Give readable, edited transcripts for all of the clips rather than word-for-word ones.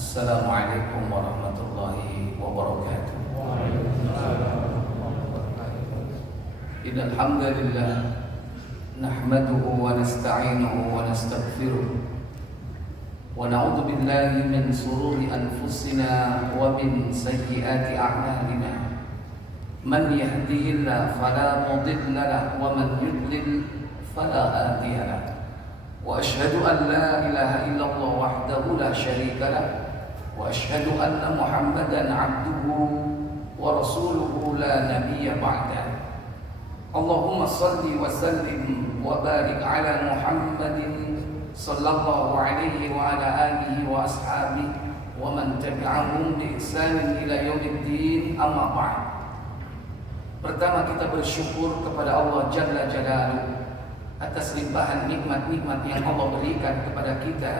Assalamualaikum warahmatullahi wabarakatuh. Innal hamdalillah nahmaduhu wa nasta'inuhu wa nastaghfiruh wa na'udzu billahi min shururi anfusina wa min sayyiati a'malina. Man yahdihillahu fala mudilla lahu wa man yudlil fala hadiya lahu. وأشهد أن لا إله إلا الله وحده لا شريك له وأشهد أن محمدا عبده ورسوله لا نبي بعده. اللهم صل وسلم وبارك على محمد صلى الله عليه وعلى آله وأصحابه ومن تبعهم بإحسان إلى يوم الدين. أما بعد. Pertama kita bersyukur kepada Allah Jalla Jalaluhu atas limpahan nikmat-nikmat yang Allah berikan kepada kita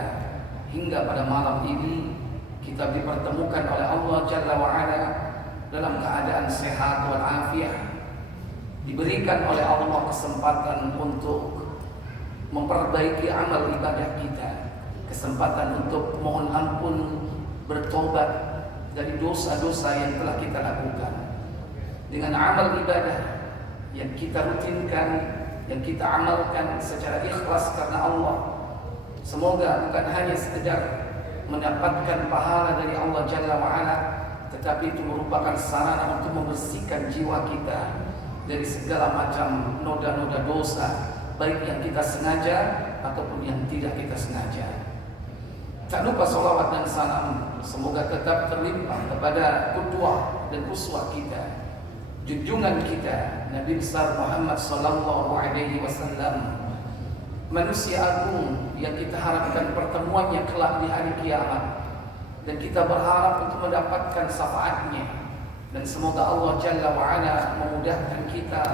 hingga pada malam ini kita dipertemukan oleh Allah Jalla wa'ala dalam keadaan sehat walafiat, diberikan oleh Allah kesempatan untuk memperbaiki amal ibadah kita, kesempatan untuk mohon ampun, bertobat dari dosa-dosa yang telah kita lakukan dengan amal ibadah yang kita rutinkan, yang kita amalkan secara ikhlas karena Allah. Semoga bukan hanya sekedar mendapatkan pahala dari Allah Jalla wa'ala, tetapi itu merupakan sarana untuk membersihkan jiwa kita dari segala macam noda-noda dosa, baik yang kita sengaja ataupun yang tidak kita sengaja. Tak lupa salawat dan salam semoga tetap terlimpah kepada qudwah dan uswah kita, junjungan kita Nabi besar Muhammad sallallahu alaihi wasallam, manusia agung yang kita harapkan pertemuannya kelak di hari kiamat, dan kita berharap untuk mendapatkan syafaatnya, dan semoga Allah Jalla wa'ala memudahkan kita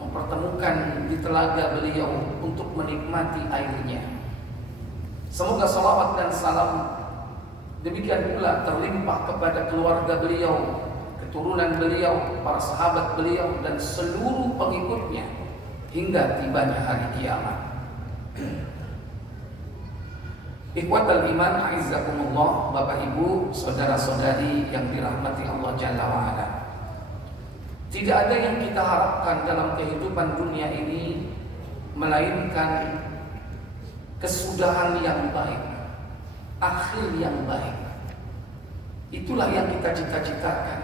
mempertemukan di telaga beliau untuk menikmati airnya. Semoga salawat dan salam demikian pula terlimpah kepada keluarga beliau, keturunan beliau, para sahabat beliau, dan seluruh pengikutnya hingga tibanya hari kiamat. Ikhwatal iman, a'izzakumullah, Bapak Ibu, saudara-saudari yang dirahmati Allah Jalla wa'ala. Tidak ada yang kita harapkan dalam kehidupan dunia ini melainkan kesudahan yang baik, akhir yang baik. Itulah yang kita cita-citakan,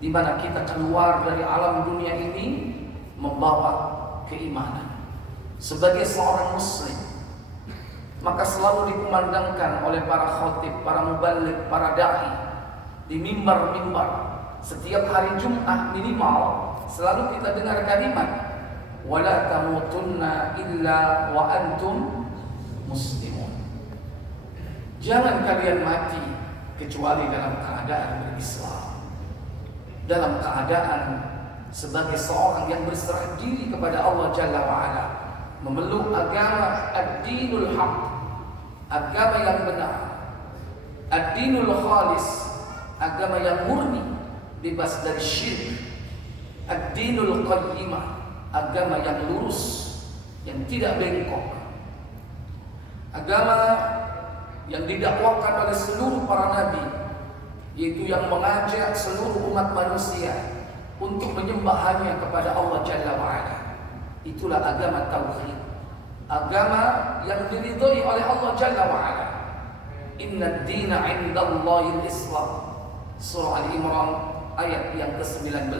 di mana kita keluar dari alam dunia ini membawa keimanan. Sebagai seorang muslim, maka selalu dikumandangkan oleh para khatib, para muballigh, para dai di mimbar-mimbar. Setiap hari Jumat minimal selalu kita dengar kalimat wala tamutunna illa wa antum muslimun. Jangan kalian mati kecuali dalam keadaan berislam, dalam keadaan sebagai seorang yang berserah diri kepada Allah Jalla wa'ala, memeluk agama ad-dinul haq, agama yang benar, ad-dinul khalis, agama yang murni, bebas dari syirik, ad-dinul qayyimah, agama yang lurus, yang tidak bengkok, agama yang didakwakan oleh seluruh para nabi, yaitu yang mengajak seluruh umat manusia untuk menyembah hanya kepada Allah Jalla wa'ala. Itulah agama tauhid, agama yang diridhai oleh Allah Jalla wa'ala. Inna ad-dina 'indallahi al-Islam, surah Al-Imran ayat yang ke-19.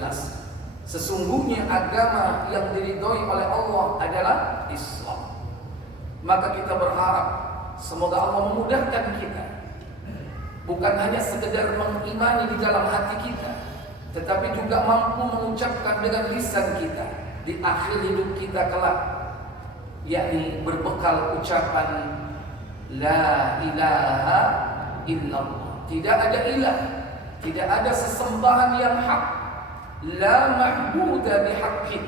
Sesungguhnya agama yang diridhai oleh Allah adalah Islam. Maka kita berharap semoga Allah memudahkan kita, bukan hanya sekedar mengimani di dalam hati kita, tetapi juga mampu mengucapkan dengan lisan kita di akhir hidup kita kelak, yakni berbekal ucapan la ilaha illallah. Tidak ada ilah, tidak ada sesembahan yang hak, la ma'buda bihaqqin,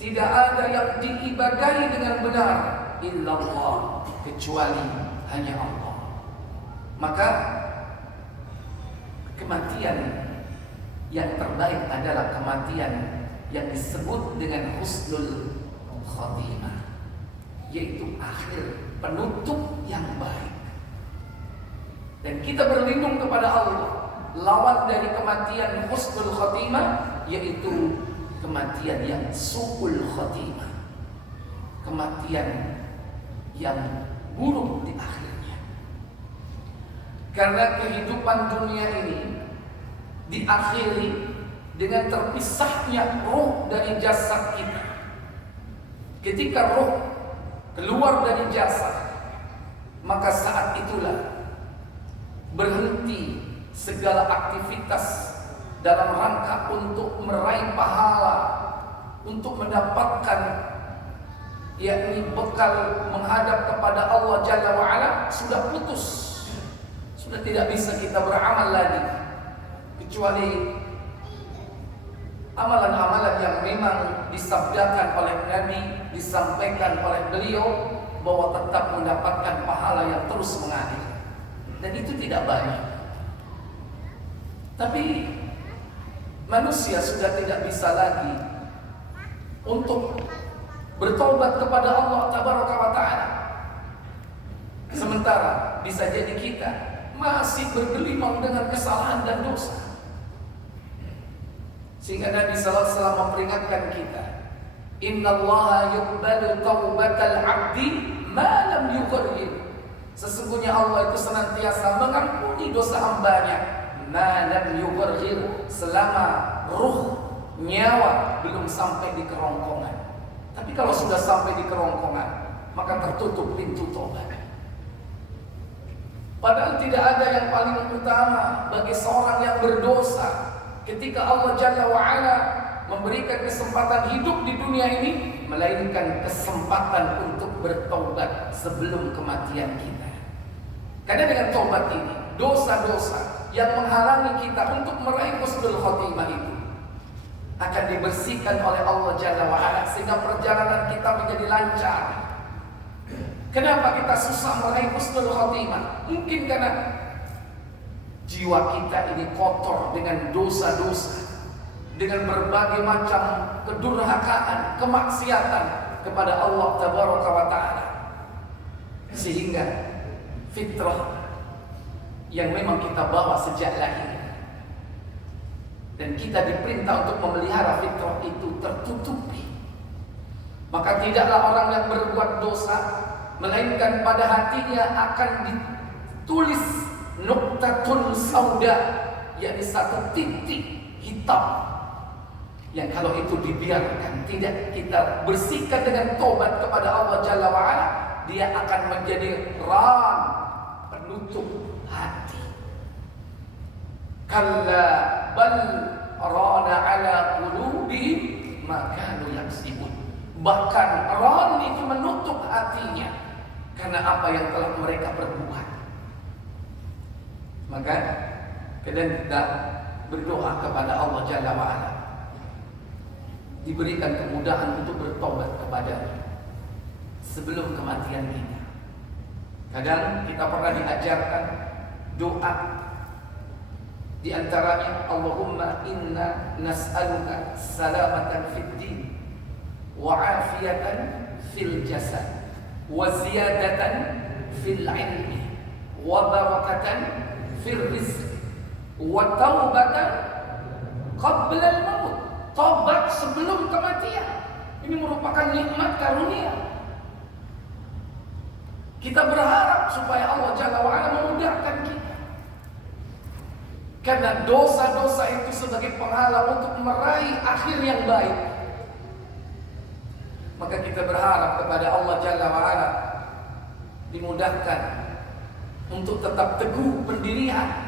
tidak ada yang diibadahi dengan benar illallah, kecuali hanya Allah. Maka kematian yang terbaik adalah kematian yang disebut dengan husnul khatimah, yaitu akhir penutup yang baik. Dan kita berlindung kepada Allah. Lawan dari kematian husnul khotimah yaitu kematian yang su'ul khotimah, kematian yang buruk di akhirnya. Karena kehidupan dunia ini diakhiri dengan terpisahnya roh dari jasad kita. Ketika roh keluar dari jasad, maka saat itulah berhenti segala aktivitas dalam rangka untuk meraih pahala, untuk mendapatkan yakni bekal menghadap kepada Allah Jalla wa'ala, sudah putus. Sudah tidak bisa kita beramal lagi kecuali amalan-amalan yang memang disabdakan oleh Nabi, disampaikan oleh beliau bahwa tetap mendapatkan pahala yang terus mengalir. Dan itu tidak banyak. Tapi manusia sudah tidak bisa lagi untuk bertobat kepada Allah Tabaraka wa Ta'ala. Sementara bisa jadi kita masih bergelimang dengan kesalahan dan dosa. Sehingga Nabi sallallahu alaihi wasallam memperingatkan kita, "Innallaha yuqbalu taubatal 'abdi ma lam yughargir." Sesungguhnya Allah itu senantiasa mengampuni dosa hambanya ma lam yughargir, selama ruh nyawa belum sampai di kerongkongan. Tapi kalau sudah sampai di kerongkongan, maka tertutup pintu tobat. Padahal tidak ada yang paling utama bagi seorang yang berdosa ketika Allah Jalla wa'ala memberikan kesempatan hidup di dunia ini, melainkan kesempatan untuk bertobat sebelum kematian kita. Karena dengan tobat ini, dosa-dosa yang menghalangi kita untuk meraih husnul khotimah itu akan dibersihkan oleh Allah Jalla wa'ala, sehingga perjalanan kita menjadi lancar. Kenapa kita susah meraih husnul khotimah? Mungkin karena jiwa kita ini kotor dengan dosa-dosa, dengan berbagai macam kedurhakaan, kemaksiatan kepada Allah Tabaraka wa Ta'ala, sehingga fitrah yang memang kita bawa sejak lahir dan kita diperintah untuk memelihara fitrah itu tertutupi. Maka tidaklah orang yang berbuat dosa melainkan pada hatinya akan ditulis nuktatun sauda, yakni satu titik hitam yang kalau itu dibiarkan, tidak kita bersihkan dengan tobat kepada Allah Jalla wa'ala, dia akan menjadi ran, penutup hati. Kalla bal rana ala qulubihim ma kanu yaksibun. Bahkan ran itu menutup hatinya karena apa yang telah mereka perbuat. Maka kadang kita berdoa kepada Allah Jalla wa'ala, diberikan kemudahan untuk bertobat kepada-Nya sebelum kematian kita. Kadang kita pernah diajarkan doa, di antaranya Allahumma inna nas'aluka salamatan fid din wa afiyatan fil jasad wa ziyadatan fil ilmi wa barakatan fil rizq wa taubatan qabla al-maut. Tobat sebelum kematian. Ini merupakan nikmat karunia. Kita berharap supaya Allah Jalla wa'ala memudahkan kita. Karena dosa-dosa itu sebagai penghalang untuk meraih akhir yang baik. Maka kita berharap kepada Allah Jalla wa'ala dimudahkan untuk tetap teguh pendirian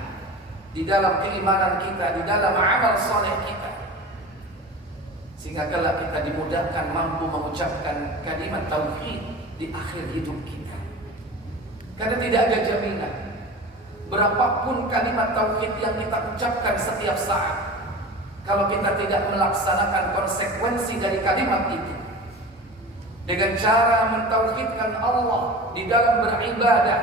di dalam keimanan kita, di dalam amal soleh kita, sehingga kalau kita dimudahkan mampu mengucapkan kalimat tauhid di akhir hidup kita. Karena tidak ada jaminan berapapun kalimat tauhid yang kita ucapkan setiap saat, kalau kita tidak melaksanakan konsekuensi dari kalimat itu dengan cara mentauhidkan Allah di dalam beribadah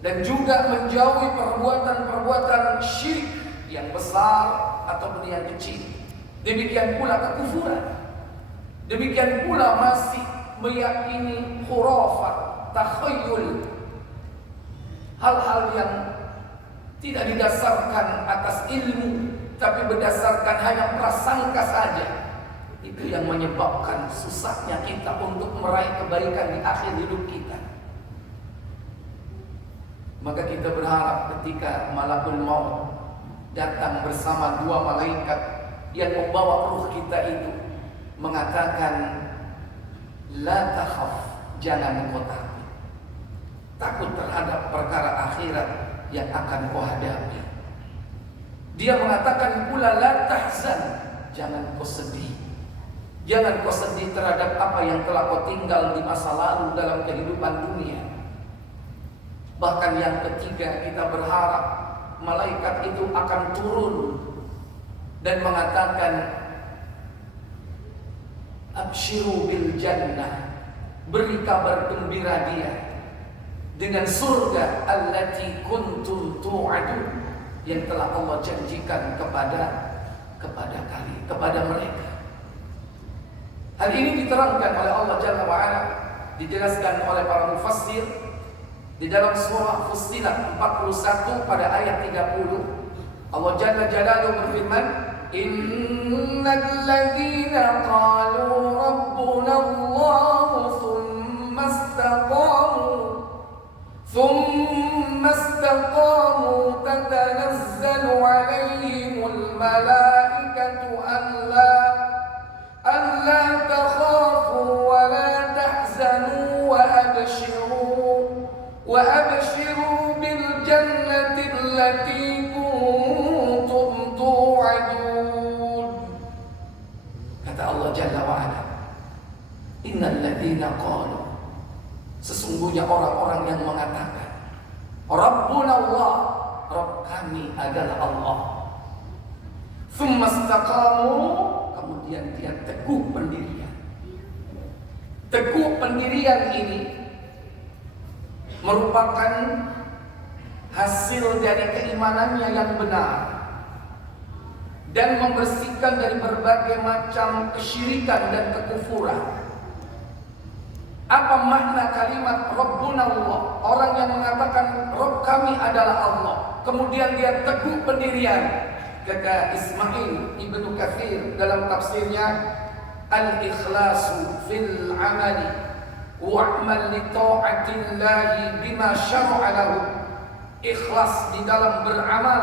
dan juga menjauhi perbuatan-perbuatan syirik yang besar ataupun yang kecil. Demikian pula kekufuran. Demikian pula masih meyakini khurafat, takhayyul, hal-hal yang tidak didasarkan atas ilmu, tapi berdasarkan hanya prasangka saja, itu yang menyebabkan susahnya kita untuk meraih kebaikan di akhir hidup kita. Maka kita berharap ketika malakul maut datang bersama dua malaikat yang membawa ruh kita itu, mengatakan, la takhaf, jangan kau takut. Takut terhadap perkara akhirat yang akan kau hadapi. Dia mengatakan pula, la tahzan, jangan kau sedih. Jangan kau sedih terhadap apa yang telah kau tinggal di masa lalu dalam kehidupan dunia. Bahkan yang ketiga, kita berharap malaikat itu akan turun dan mengatakan, absyiru bil jannah, beri kabar gembira dia dengan surga allati kuntum tu'adun, yang telah Allah janjikan kepada mereka. Hal ini diterangkan oleh Allah Jalla wa'ala, dijelaskan oleh para mufassir di dalam surah Fussilat 41 pada ayat 30. Allah Jalla Jalaluhu berfirman, innal ladzina qalu rabbuna Allah thumma istaqamu tatanazzalu alaihimul malaikatu alla takhafu wa la tahzanu wa abshiru bil jannati allati kuntum tu'adun. Kata Allah Jalla wa'ala, innal ladzina qalu, sesungguhnya orang-orang yang mengatakan, Rabbuna Allah, Rabb kami adalah Allah. Tsumma istaqamu, kemudian dia teguh pendirian. Teguh pendirian ini merupakan hasil dari keimanannya yang benar dan membersihkan dari berbagai macam kesyirikan dan kekufuran. Apa makna kalimat Rabbuna Allah? Orang yang mengatakan Rabb kami adalah Allah, kemudian dia teguh pendirian. Kata Ismail Ibnu Katsir dalam tafsirnya, al-ikhlasu fil amali wa'mal li ta'atillahi bima syara'a lahu. Ikhlas di dalam beramal,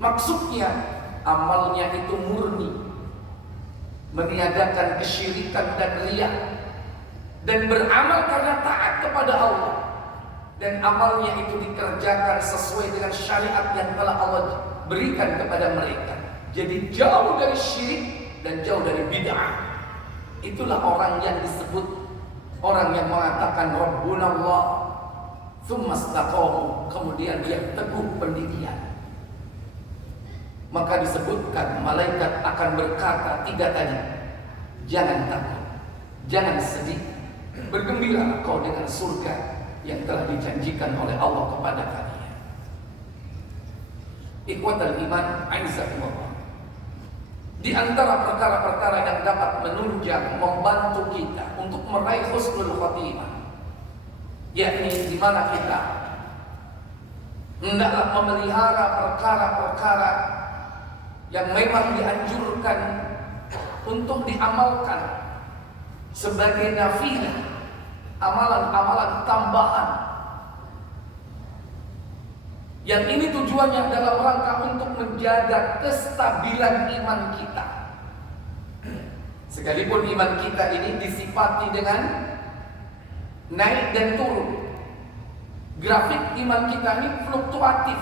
maksudnya amalnya itu murni, meniadakan kesyirikan dan riya, dan beramal karena taat kepada Allah, dan amalnya itu dikerjakan sesuai dengan syariat yang telah Allah berikan kepada mereka. Jadi jauh dari syirik dan jauh dari bid'ah. Itulah orang yang disebut orang yang mengatakan Rabbuna Allah, tsumma istaqamu, kemudian dia teguh pendirian. Maka disebutkan malaikat akan berkata tiga tadi, jangan takut, jangan sedih, bergembira kau dengan surga yang telah dijanjikan oleh Allah kepada kalian. Ikhwatal iman, aizakumullah. Di antara perkara-perkara yang dapat menunjang, membantu kita untuk meraih husnul khatimah, yakni di mana kita hendaklah memelihara perkara-perkara yang memang dianjurkan untuk diamalkan sebagai nafilah, amalan-amalan tambahan. Yang ini tujuannya dalam rangka untuk menjaga kestabilan iman kita. Sekalipun iman kita ini disifati dengan naik dan turun, grafik iman kita ini fluktuatif.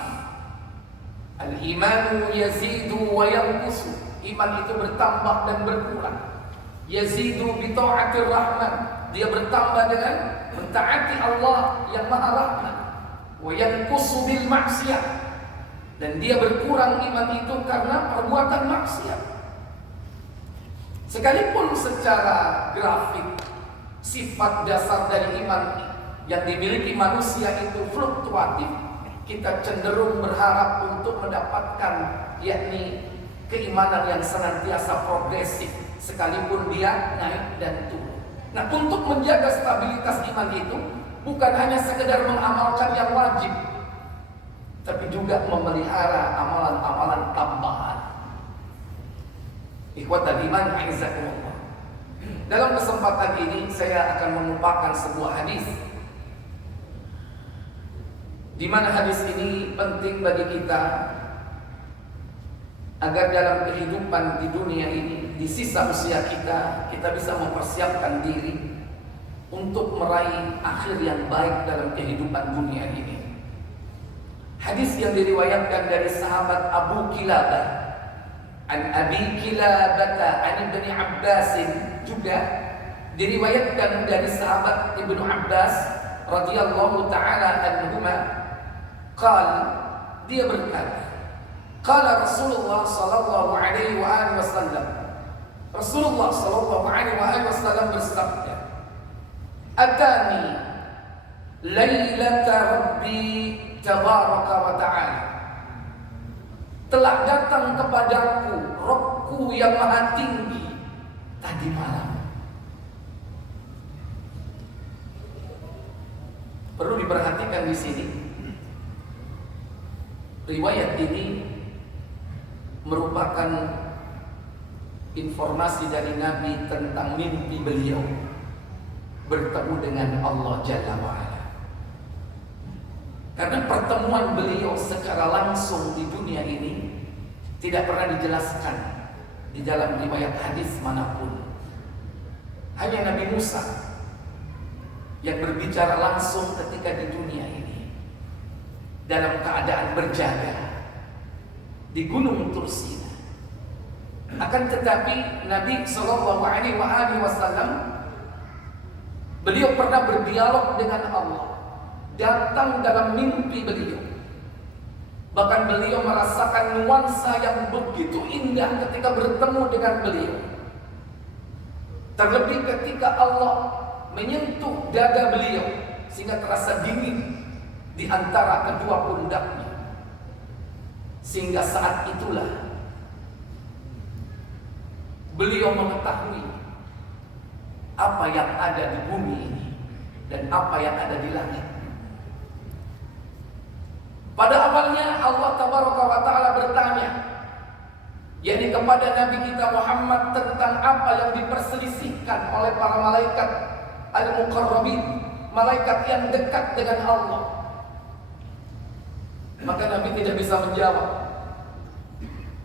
Al-imanu yazidu wa yanqusu, iman itu bertambah dan berkurang. Yazidu bi ta'atir rahman, dia bertambah dengan mentaati Allah yang Maha Rahman. Wa yanqusu bil maksiyah, dan dia berkurang iman itu karena perbuatan maksiat. Sekalipun secara grafik sifat dasar dari iman yang dimiliki manusia itu fluktuatif, kita cenderung berharap untuk mendapatkan yakni keimanan yang senantiasa progresif, sekalipun dia naik dan turun. Nah, untuk menjaga stabilitas iman itu, bukan hanya sekedar mengamalkan yang wajib, tapi juga memelihara amalan-amalan tambahan. Ikhwatal iman, a'izzakumullah. Dalam kesempatan ini saya akan mengumpulkan sebuah hadis, di mana hadis ini penting bagi kita agar dalam kehidupan di dunia ini, di sisa usia kita bisa mempersiapkan diri untuk meraih akhir yang baik dalam kehidupan dunia ini. Hadis yang diriwayatkan dari sahabat Abu Kilabah, an Abi Kilabah an Ibni Abbas, juga diriwayatkan dari sahabat Ibnu Abbas radhiyallahu taala anhuma, dia berkata, qala Rasulullah sallallahu alaihi wasallam, Rasulullah sallallahu alaihi wasallam bersabda, atani lailata rabbi tabaraka wa ta'ala, telah datang kepadaku Rabbku yang maha tinggi tadi malam. Perlu diperhatikan di sini, riwayat ini merupakan informasi dari Nabi tentang mimpi beliau bertemu dengan Allah Jalla wa'ala. Karena pertemuan beliau secara langsung di dunia ini tidak pernah dijelaskan di dalam riwayat hadis manapun. Hanya Nabi Musa yang berbicara langsung ketika di dunia ini dalam keadaan berjaga di Gunung Tursina. Akan tetapi Nabi Shallallahu Alaihi Wasallam beliau pernah berdialog dengan Allah, datang dalam mimpi beliau. Bahkan beliau merasakan nuansa yang begitu indah ketika bertemu dengan beliau. Terlebih ketika Allah menyentuh dada beliau sehingga terasa dingin di antara kedua pundaknya. Sehingga saat itulah beliau mengetahui apa yang ada di bumi ini dan apa yang ada di langit. Pada awalnya Allah Tabaraka wa Ta'ala bertanya, yakni kepada Nabi kita Muhammad, tentang apa yang diperselisihkan oleh para malaikat al-muqarrabin, malaikat yang dekat dengan Allah. Maka Nabi tidak bisa menjawab.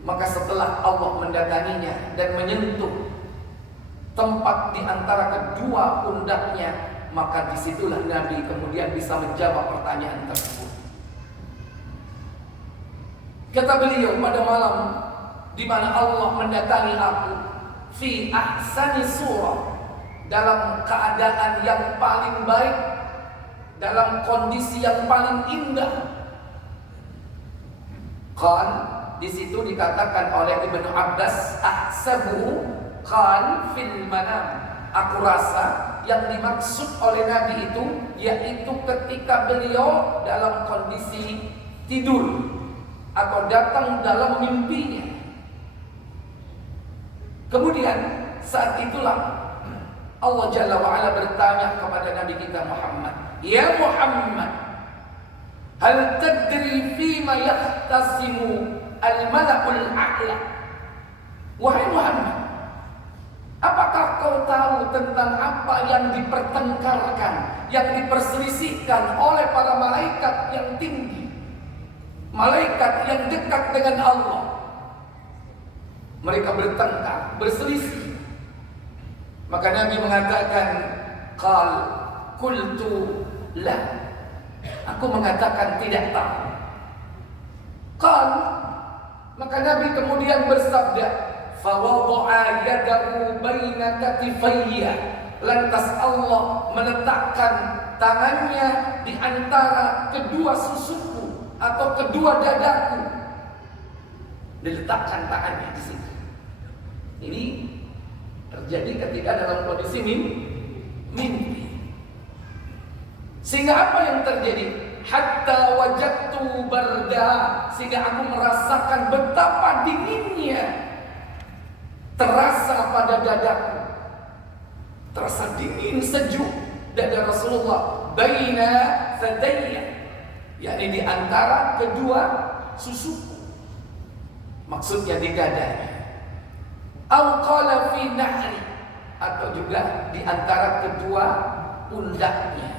Maka setelah Allah mendatanginya dan menyentuh tempat di antara kedua pundaknya, maka disitulah Nabi kemudian bisa menjawab pertanyaan tersebut. Kata beliau, pada malam di mana Allah mendatangi aku fi ahsani surah, dalam keadaan yang paling baik, dalam kondisi yang paling indah. Di situ dikatakan oleh Ibnu Abbas, ahsabu fil manam. Aku rasa yang dimaksud oleh Nabi itu yaitu ketika beliau dalam kondisi tidur atau datang dalam mimpinya. Kemudian saat itulah Allah Jalla wa'ala bertanya kepada Nabi kita Muhammad, ya Muhammad, hal tadri fima yahtasimu al-malakul a'la. Wahai Muhammad, apakah kau tahu tentang apa yang dipertengkarkan, yang diperselisihkan oleh para malaikat yang tinggi, malaikat yang dekat dengan Allah? Mereka bertengkar, berselisih. Maka Nabi mengatakan, qultu la. Aku mengatakan tidak tahu. Maka Nabi kemudian bersabda, fawadha'a yadahu baina katifayya. Lantas Allah meletakkan tangannya di antara kedua susuku atau kedua dadaku. Diletakkan tangannya di situ. Ini terjadi ketika dalam kondisi mimpi. Sehingga apa yang terjadi? Hatta wajadtu barda, sehingga aku merasakan betapa dinginnya terasa pada dadaku. Terasa dingin, sejuk dada Rasulullah baina thadayya, yakni di antara kedua susuku, maksudnya di dadanya. Au qala fi nahri, atau juga di antara kedua pundaknya.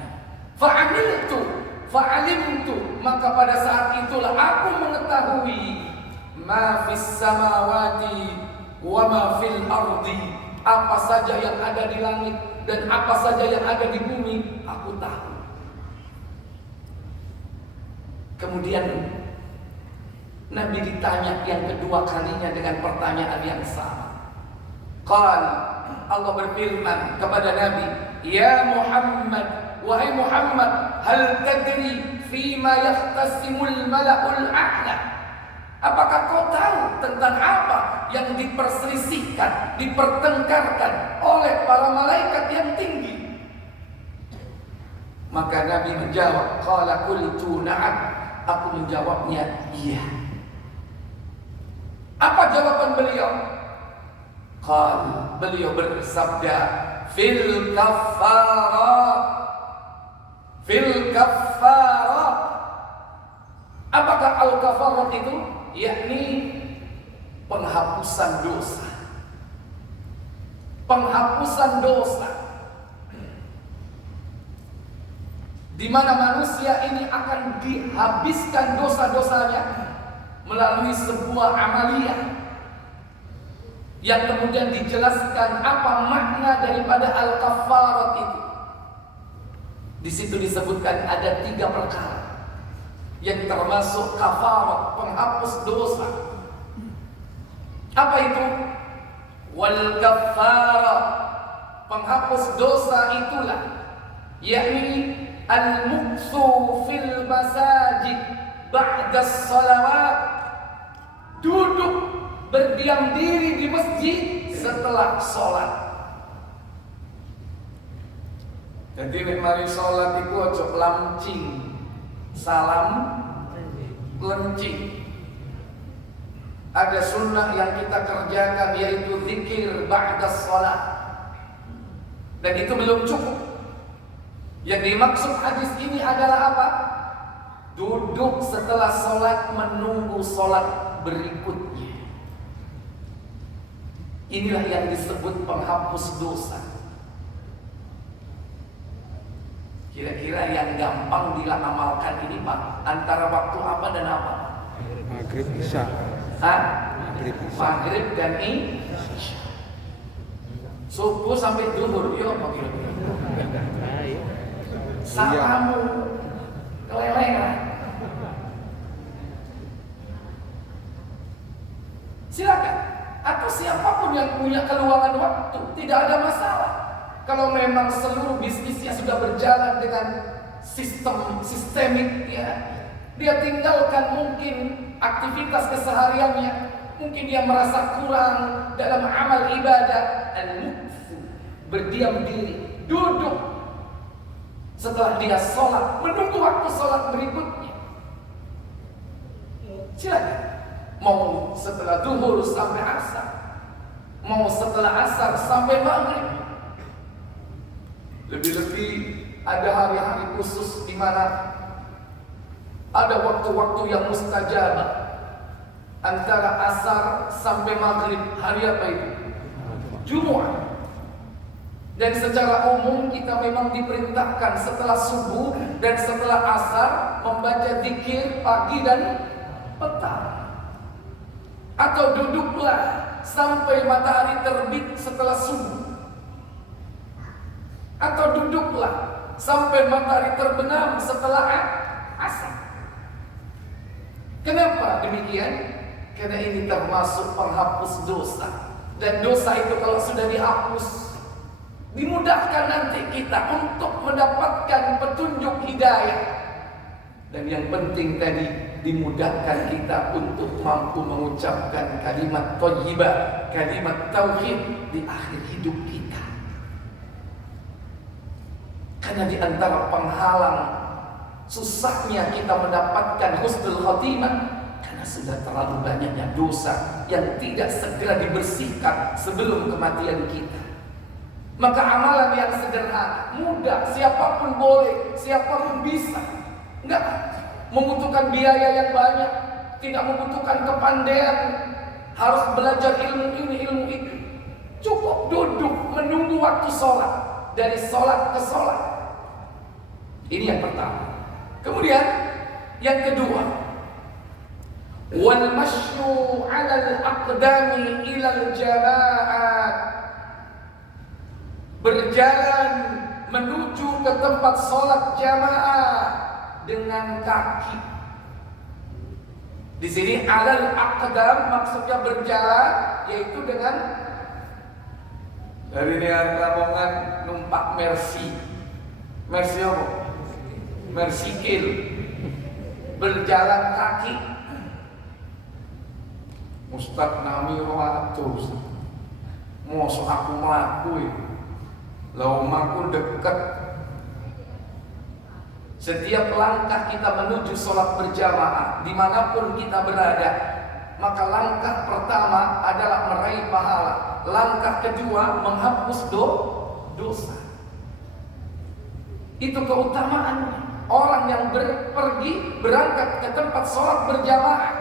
Fa'alimtu, maka pada saat itulah aku mengetahui ma fis samawati wa ma fil ardi, apa saja yang ada di langit dan apa saja yang ada di bumi, aku tahu. Kemudian Nabi ditanya yang kedua kalinya dengan pertanyaan yang sama. Allah berfirman kepada Nabi, "Ya Muhammad, wahai Muhammad, hal tadri fima yahtasimul mala'ul a'la?" Apakah kau tahu tentang apa yang diperselisihkan, dipertengkarkan oleh para malaikat yang tinggi? Maka Nabi menjawab, qala qultu na'am, aku menjawabnya iya. Apa jawaban beliau? Beliau bersabda, fil kaffarat. Apakah al-kaffarat itu? Yakni penghapusan dosa. Penghapusan dosa, di mana manusia ini akan dihabiskan dosa-dosanya melalui sebuah amaliyah yang kemudian dijelaskan apa makna daripada al-kaffarat itu. Di situ disebutkan ada 3 perkara yang termasuk kafarat, penghapus dosa. Apa itu? Wal kaffarat, penghapus dosa itulah yakni al-muqsu fil masajid ba'da sholawat, duduk berdiam diri di masjid setelah sholat. Jadi nek mari sholat iku aja lamcing, salam lencing. Ada sunnah yang kita kerjakan, yaitu zikir ba'da sholat, dan itu belum cukup. Yang dimaksud hadis ini adalah apa? Duduk setelah sholat menunggu sholat berikutnya. Inilah yang disebut penghapus dosa. Kira-kira yang gampang diamalkan ini Pak, antara waktu apa dan apa? Maghrib Isya. Maghrib dan Isya. Subuh sampai zuhur, yo apa kira-kira? Salamu keleleran. Silakan. Atau siapapun yang punya keluangan waktu, tidak ada masalah. Kalau memang seluruh bisnisnya sudah berjalan dengan sistemik, ya, dia tinggalkan mungkin aktivitas kesehariannya, mungkin dia merasa kurang dalam amal ibadah, al-muqsu, berdiam diri, duduk setelah dia sholat, menunggu waktu sholat berikutnya. Silakan. Mau setelah zuhur sampai asar, mau setelah asar sampai maghrib. Lebih-lebih ada hari-hari khusus di mana ada waktu-waktu yang mustajab. Antara asar sampai maghrib, hari apa itu? Jumat. Dan secara umum kita memang diperintahkan setelah subuh dan setelah asar membaca zikir pagi dan petang. Atau duduklah sampai matahari terbit setelah subuh, atau duduklah sampai matahari terbenam setelah asar. Kenapa demikian? Karena ini termasuk penghapus dosa. Dan dosa itu kalau sudah dihapus, dimudahkan nanti kita untuk mendapatkan petunjuk hidayah. Dan yang penting tadi, dimudahkan kita untuk mampu mengucapkan kalimat thayyibah, kalimat tauhid di akhir hidup kita. Karena di antara penghalang susahnya kita mendapatkan husnul khotimah, karena sudah terlalu banyaknya dosa yang tidak segera dibersihkan sebelum kematian kita. Maka amalan yang sederhana, mudah, siapapun boleh, siapapun bisa. Enggak membutuhkan biaya yang banyak, tidak membutuhkan kepandaian, harus belajar ilmu ini, ilmu itu. Cukup duduk menunggu waktu sholat, dari sholat ke sholat. Ini yang pertama. Kemudian yang kedua, wal masyu 'ala al-aqdami ila al-jama'at, berjalan menuju ke tempat sholat jamaah dengan kaki. Di sini 'alal aqdam maksudnya berjalan, yaitu dengan dari Lamongan numpak Mercy. Mercy apa? Mersikil. Berjalan kaki. Ustaz nami roatus. Mosok aku mlaku. Lah omahku dekat. Setiap langkah kita menuju sholat berjamaah, dimanapun kita berada, maka langkah pertama adalah meraih pahala. Langkah kedua menghapus dosa. Itu keutamaan orang yang pergi berangkat ke tempat sholat berjamaah.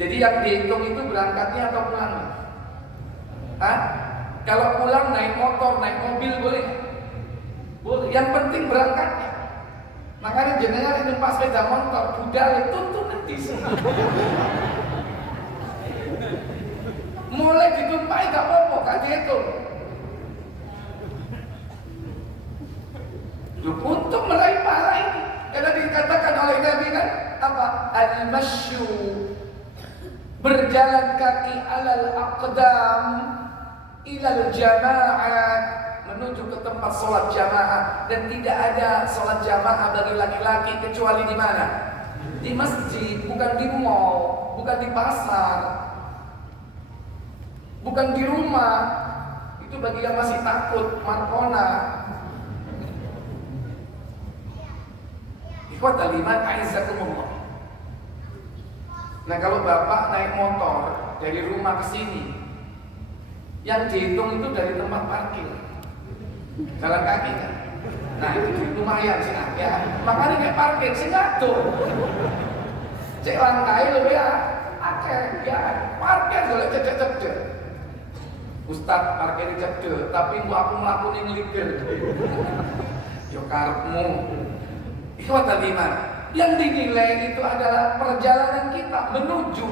Jadi yang dihitung itu berangkatnya atau pulangnya? Kalau pulang naik motor, naik mobil boleh? Boleh. Yang penting berangkatnya. Makanya jenengan ini pas sepeda motor, budal tuntun nanti. Mulai ditumpai gak apa-apa, kan itu. Untuk meraih pahala ini, karena dikatakan oleh Nabi kan apa? Al-masyu, berjalan kaki alal aqdam ilal jamaah, menuju ke tempat sholat jamaah. Dan tidak ada sholat jamaah bagi laki-laki kecuali di mana? Di masjid, bukan di mall, bukan di pasar, bukan di rumah. Itu bagi yang masih takut markona. Ikhwatal iman a'izzakumullah. Nah, kalau bapak naik motor dari rumah ke sini, yang dihitung itu dari tempat parkir, jalan kaki kan. Nah, itu lumayan sih ya. Makanya kayak parkir sih ngatur. Cek langkai lo ya, akeh ya parkir boleh cedek-cedek. Ustaz parkir cedek, tapi gua aku melakukan legal. Yo karepmu. Ikhwatal iman, yang dinilai itu adalah perjalanan kita menuju,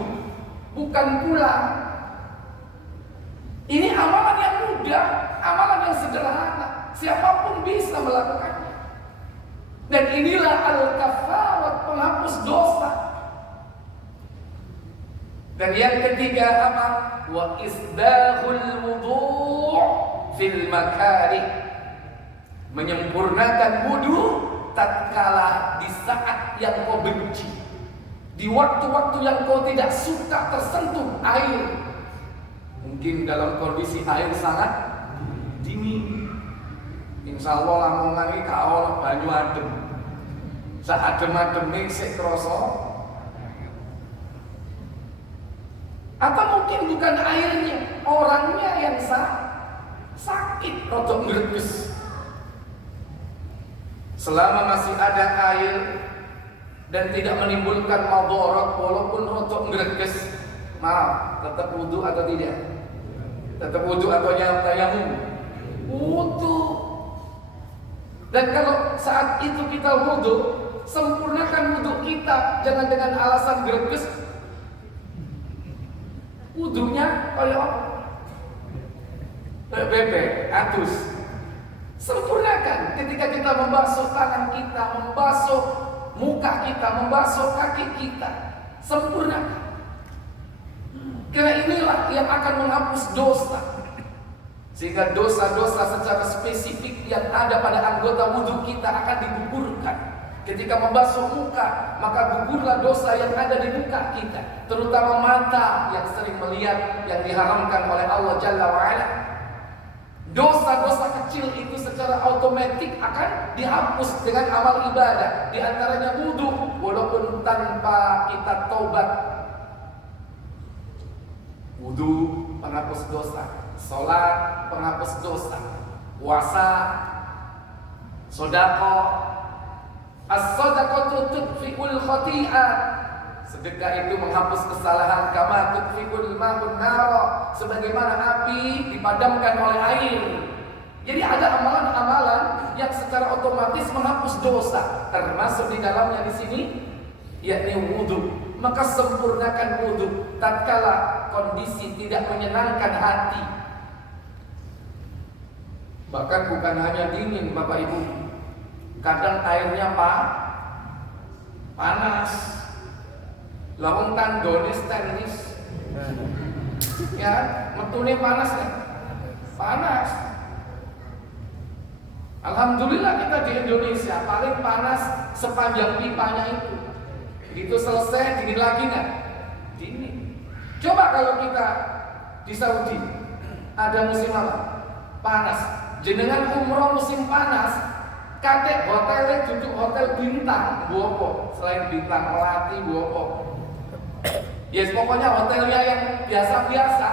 bukan pulang. Ini amalan yang mudah, amalan yang sederhana, siapapun bisa melakukannya. Dan inilah al-kafarat, penghapus dosa. Dan yang ketiga apa? Wa isbahul wudu' fil makarih, menyempurnakan wudu tatkala di saat yang kau benci, di waktu-waktu yang kau tidak suka tersentuh air. Mungkin dalam kondisi air sangat dingin. Insya Allah Lamongan ini kau banyu adem. Saat adem-adem ini sik kroso. Atau mungkin bukan airnya, orangnya yang sakit, rotok ngreges. Selama masih ada air dan tidak menimbulkan madarat, walaupun rotok ngreges, maaf, tetap wudu atau tidak? Tetap wudu atau tayamum? Wudu. Dan kalau saat itu kita wudu, sempurnakan wudu kita, jangan dengan alasan greges. Wudunya kayak apa? Bebek, atus. Sempurnakan ketika kita membasuh tangan kita, membasuh muka kita, membasuh kaki kita. Sempurnakan. Karena inilah yang akan menghapus dosa. Sehingga dosa-dosa secara spesifik yang ada pada anggota wudhu kita akan digugurkan. Ketika membasuh muka, maka gugurlah dosa yang ada di muka kita, terutama mata yang sering melihat yang diharamkan oleh Allah Jalla wa'ala. Dosa-dosa kecil itu secara otomatis akan dihapus dengan amal ibadah. Di antaranya wudhu, walaupun tanpa kita taubat. Wudhu penghapus dosa, sholat penghapus dosa, puasa, sedekah. As-sadaqatu tudfi'ul khati'at. Sedekah itu menghapus kesalahan, kama tudfi'ul ma'un nara, sebagaimana api dipadamkan oleh air. Jadi ada amalan-amalan yang secara otomatis menghapus dosa, termasuk di dalamnya di sini yakni wudu. Maka sempurnakan wudu tatkala kondisi tidak menyenangkan hati. Bahkan bukan hanya dingin Bapak Ibu, kadang airnya panas. Lawang tandone tenis, ya metune panas ya, panas. Alhamdulillah kita di Indonesia paling panas sepanjang pipanya itu. Begitu selesai dingin lagi nggak? Dingin. Coba kalau kita di Saudi ada musim apa? Panas. Jenengan umroh musim panas, kadek hotelnya duduk hotel bintang, buopo. Selain bintang melati, buopo. Yes, pokoknya hotelnya yang biasa-biasa,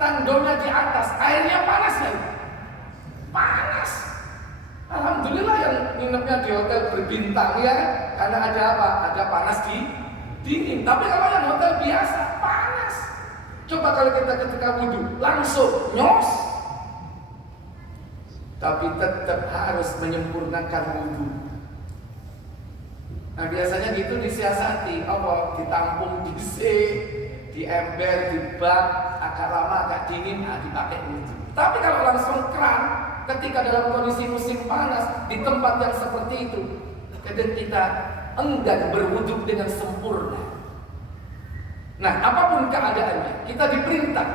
tandonnya di atas, airnya panas ya? Panas. Alhamdulillah yang nginepnya di hotel berbintang ya, karena ada apa? Ada panas dingin. Tapi kalau yang hotel biasa panas. Coba kalau kita ketika wudhu langsung nyos. Tapi tetap harus menyempurnakan wudhu. Nah biasanya gitu disiasati, apa? Ditampung di ember, di bak, agak lama, agak dingin, dipakai wudhu. Tapi kalau langsung keran, ketika dalam kondisi musim panas di tempat yang seperti itu, kadang kita enggan berwudhu dengan sempurna. Nah, apapun keadaannya, kita diperintah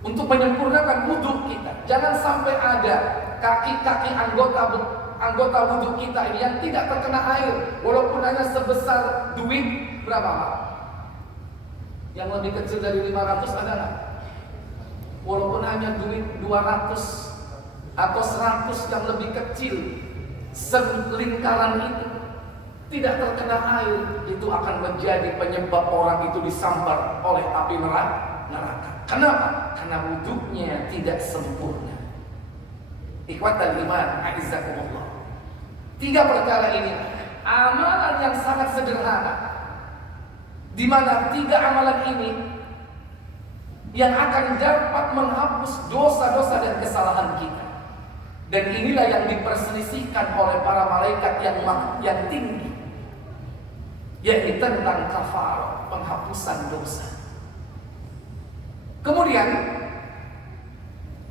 untuk menyempurnakan wudhu kita. Jangan sampai ada kaki-kaki anggota wudhu kita ini yang tidak terkena air, walaupun hanya sebesar duit berapa? Yang lebih kecil dari 500 adalah walaupun hanya duit 200 atau 100 yang lebih kecil, selingkaran itu tidak terkena air, itu akan menjadi penyebab orang itu disambar oleh api neraka. Kenapa? Karena wudhunya tidak sempurna. Ikhwatal iman, a'izzakumullah. 3 perkara ini amalan yang sangat sederhana, di mana 3 amalan ini yang akan dapat menghapus dosa-dosa dan kesalahan kita. Dan inilah yang diperselisihkan oleh para malaikat yang tinggi, yakni tentang kafarah, penghapusan dosa. Kemudian,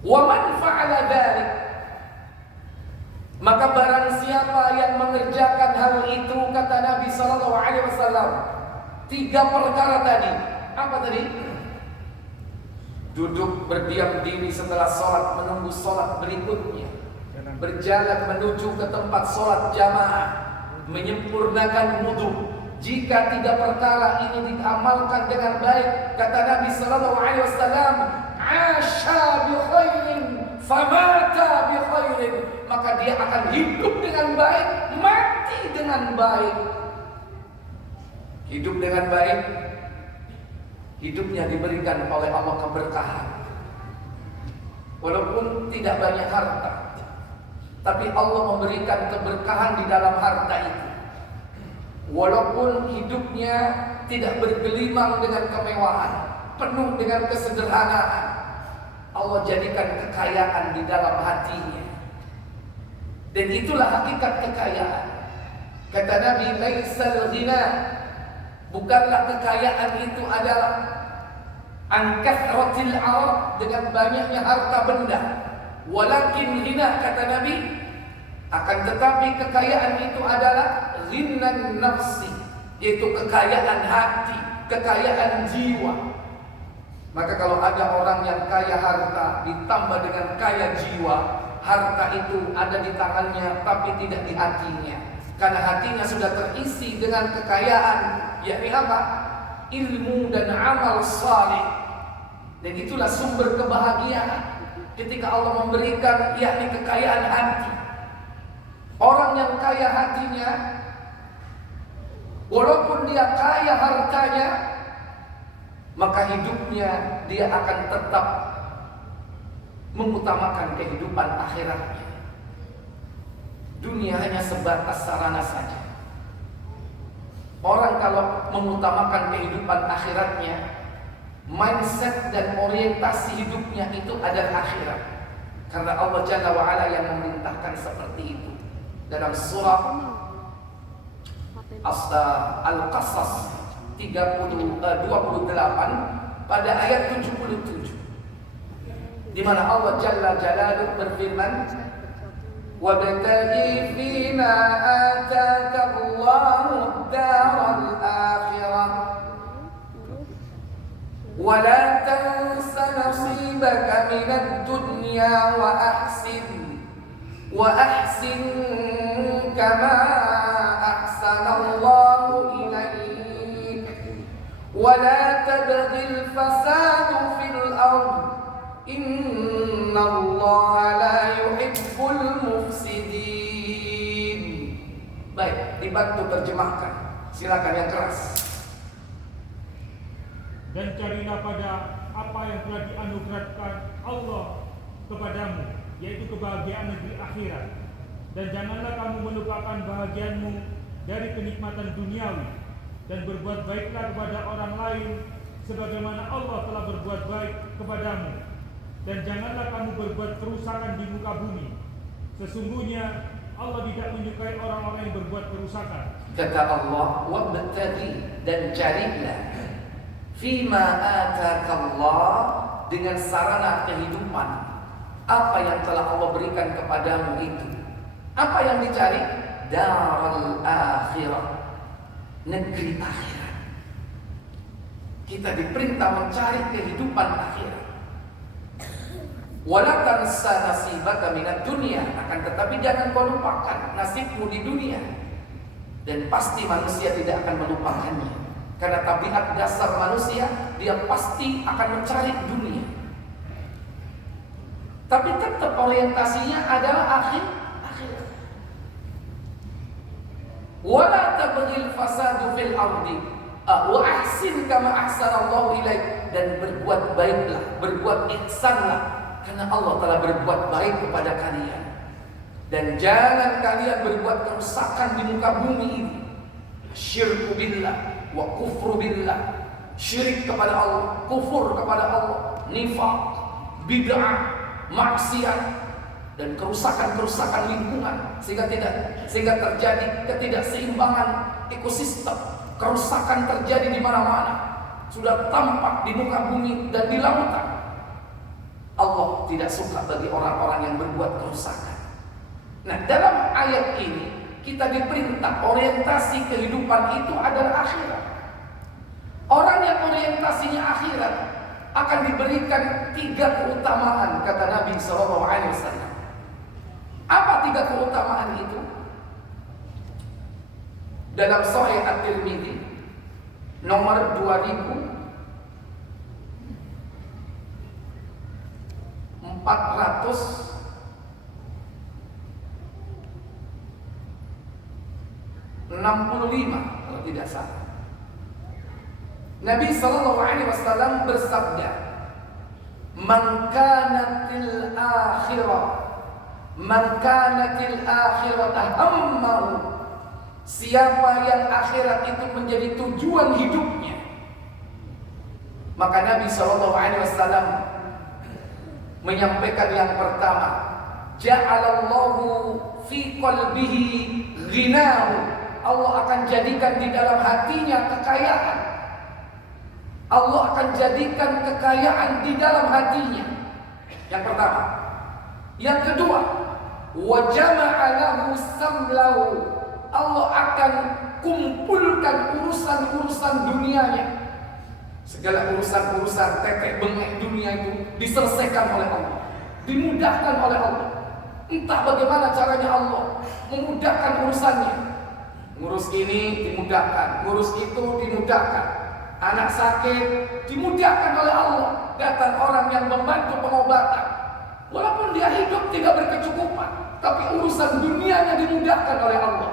wa man fa'ala dzalik, maka barang siapa yang mengerjakan hal itu, kata Nabi sallallahu alaihi wasallam, 3 perkara tadi. Apa tadi? Duduk berdiam diri setelah sholat, menunggu sholat berikutnya, berjalan menuju ke tempat sholat jamaah, menyempurnakan wudhu. Jika 3 perkara ini diamalkan dengan baik, kata Nabi sallallahu alaihi wasallam, asha bi khairin famata bi khairin, maka dia akan hidup dengan baik, mati dengan baik. Hidup dengan baik, hidupnya diberikan oleh Allah keberkahan. Walaupun tidak banyak harta, tapi Allah memberikan keberkahan di dalam harta itu. Walaupun hidupnya tidak bergelimang dengan kemewahan, penuh dengan kesederhanaan, Allah jadikan kekayaan di dalam hatinya. Dan itulah hakikat kekayaan. Kata Nabi, laisal ghina, bukanlah kekayaan itu adalah an kathratil arad, dengan banyaknya harta benda. Walakin ghina, kata Nabi, akan tetapi kekayaan itu adalah ghinan nafsi, yaitu kekayaan hati, kekayaan jiwa. Maka kalau ada orang yang kaya harta ditambah dengan kaya jiwa, harta itu ada di tangannya tapi tidak di hatinya, karena hatinya sudah terisi dengan kekayaan, yakni apa? Ilmu dan amal saleh. Dan itulah sumber kebahagiaan ketika Allah memberikan, yakni kekayaan hati. Orang yang kaya hatinya, walaupun dia kaya hartanya, maka hidupnya dia akan tetap mengutamakan kehidupan akhiratnya. Dunia hanya sebatas sarana saja. Orang kalau mengutamakan kehidupan akhiratnya, mindset dan orientasi hidupnya itu adalah akhirat. Karena Allah Jalla wa'ala yang memerintahkan seperti itu. Dalam surah Al-Qasas 28 pada ayat 77, di mana Allah Jalla Jalaluhu berfirman, "Wabtaghi fima ataka Allahu ad-daral akhirah wa la tansa nasibaka minad dunya wa ahsin kama ahsana Allahu ilaik wa la tabghil fasada fil ardh inna Allaha la yuhibbul mufsidin." Baik, dibantu terjemahkan. Silakan yang keras. Dan carilah pada apa yang telah dianugerahkan Allah kepadamu, yaitu kebahagiaan negeri akhirat. Dan janganlah kamu melupakan bahagianmu dari kenikmatan duniawi, dan berbuat baiklah kepada orang lain sebagaimana Allah telah berbuat baik kepadamu. Dan janganlah kamu berbuat kerusakan di muka bumi. Sesungguhnya Allah tidak menyukai orang-orang yang berbuat kerusakan. Kata Allah, wabtaghi, dan carilah fima ataka Allah, dengan sarana kehidupan apa yang telah Allah berikan kepadamu itu. Apa yang dicari? Darul akhirah, negeri akhirat. Kita diperintah mencari kehidupan akhirat. Wala tansa nasibaka minad dunya, akan tetapi jangan kau lupakan nasibmu di dunia. Dan pasti manusia tidak akan melupakannya, karena tabiat dasar manusia, dia pasti akan mencari dunia. Tapi tetap orientasinya adalah akhirat. Wala tabghil fasadu fil ardi wa ahsin kama ahsanallahu ilaik, dan berbuat baiklah, berbuat ihsanlah, karena Allah telah berbuat baik kepada kalian. Dan jangan kalian berbuat kerusakan di muka bumi ini. Syirku billah wa kufru billah, syirik kepada Allah, kufur kepada Allah, nifaq, bid'ah, maksiat, dan kerusakan-kerusakan lingkungan, sehingga terjadi ketidakseimbangan ekosistem. Kerusakan terjadi di mana-mana, sudah tampak di muka bumi dan di lautan. Allah tidak suka bagi orang-orang yang berbuat kerusakan. Nah, dalam ayat ini kita diperintah orientasi kehidupan itu adalah akhirat. Orang yang orientasinya akhirat akan diberikan 3 keutamaan, kata Nabi SAW. Apa 3 keutamaan itu? Dalam Sahih At-Tirmidzi nomor 2465 kalau tidak salah. Nabi SAW bersabda, "Man kanatil akhirah hammahu." Siapa yang akhirat itu menjadi tujuan hidupnya, maka Nabi SAW menyampaikan yang pertama, ja'alallahu fi qalbihi ghinahu. Allah akan jadikan di dalam hatinya kekayaan. Allah akan jadikan kekayaan di dalam hatinya. Yang pertama. Yang kedua, wa jama'a lahu samlahu. Allah akan kumpulkan urusan-urusan dunianya. Segala urusan-urusan tetek bengek dunia itu diselesaikan oleh Allah, dimudahkan oleh Allah. Entah bagaimana caranya Allah memudahkan urusannya. Ngurus ini dimudahkan, ngurus itu dimudahkan. Anak sakit dimudahkan oleh Allah. Datang orang yang membantu pengobatan. Walaupun dia hidup tidak berkecukupan, tapi urusan dunianya dimudahkan oleh Allah.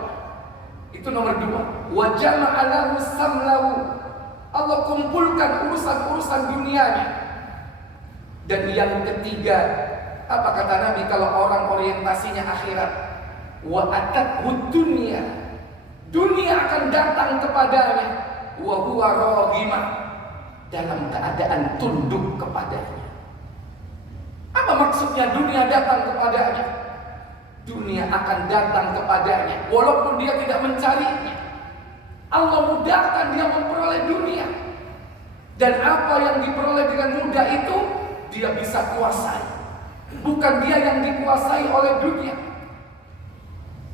Itu nomor 2. Wa jama'a lahu samlahu. Allah kumpulkan urusan-urusan dunianya. Dan yang ketiga, apa kata Nabi kalau orang orientasinya akhirat? Wa atathu dunya. Dunia akan datang kepadanya. Wa huwa raghimah. Dalam keadaan tunduk kepadanya. Apa maksudnya dunia datang kepadanya? Dunia akan datang kepadanya walaupun dia tidak mencarinya. Allah mudahkan dia memperoleh dunia. Dan apa yang diperoleh dengan mudah itu dia bisa kuasai. Bukan dia yang dikuasai oleh dunia.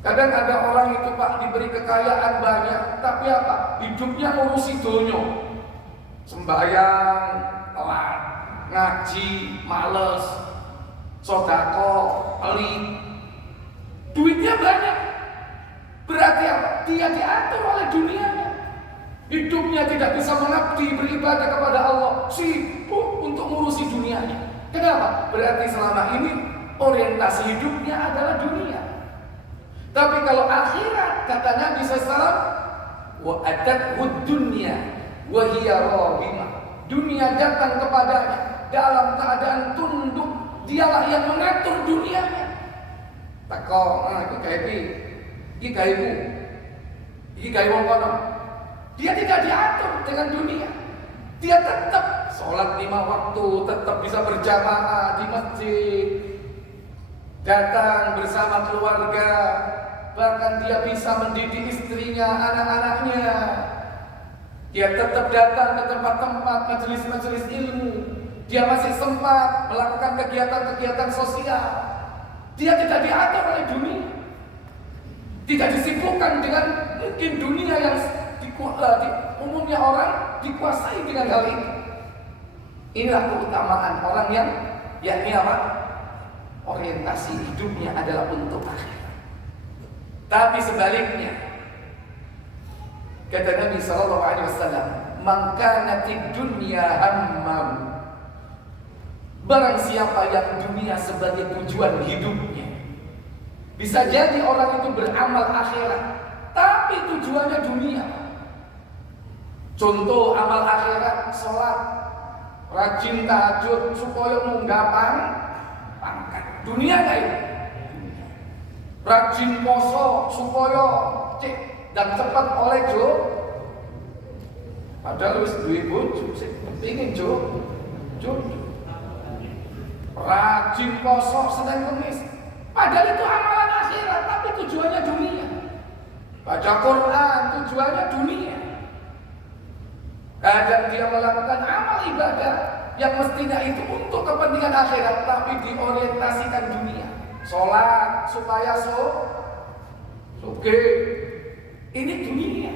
Kadang ada orang itu Pak diberi kekayaan banyak, tapi apa? Hidupnya ngurusi dunia. Sembahyang, telat, ngaji, males, sedekah, pelit. Duitnya banyak. Berarti apa? Dia diatur oleh dunianya. Hidupnya tidak bisa mengabdi beribadah kepada Allah. Sibuk untuk ngurusi dunianya. Kenapa? Berarti selama ini orientasi hidupnya adalah dunia. Tapi kalau akhirat, kata Nabi SAW, wa atathu dunya wa hiya raghimah. Dunia datang kepadanya dalam keadaan tunduk. Dialah yang mengatur dunianya. Tako, itu kayak ini kaibu, ini kaibu kono. Dia tidak diatur dengan dunia. Dia tetap sholat 5 waktu, tetap bisa berjamaah di masjid, datang bersama keluarga, bahkan dia bisa mendidik istrinya, anak-anaknya. Dia tetap datang ke tempat-tempat majelis-majelis ilmu. Dia masih sempat melakukan kegiatan-kegiatan sosial. Dia tidak diatur oleh dunia. Tidak disibukkan dengan mungkin dunia yang umumnya orang dikuasai dengan hal ini. Inilah keutamaan orang yang yakni apa? Orientasi hidupnya adalah untuk akhirat. Tapi sebaliknya, kata Nabi SAW, "Man kanatid dunya hammam." Barang siapa yang dunia sebagai tujuan hidupnya. Bisa jadi orang itu beramal akhirat, tapi tujuannya dunia. Contoh amal akhirat, sholat, rajin tahajud supaya munggah pangkat. Dunia gak itu? Rajin poso supaya dan cepat oleh padahal wis duwe bojo, pengen jodoh. Rajin poso Senin Kemis, padahal itu amalan akhirat, tapi tujuannya dunia. Baca Quran tujuannya dunia. Kadang dia melakukan amal ibadah yang mestinya itu untuk kepentingan akhirat, tapi diorientasikan dunia. Sholat supaya ini dunia.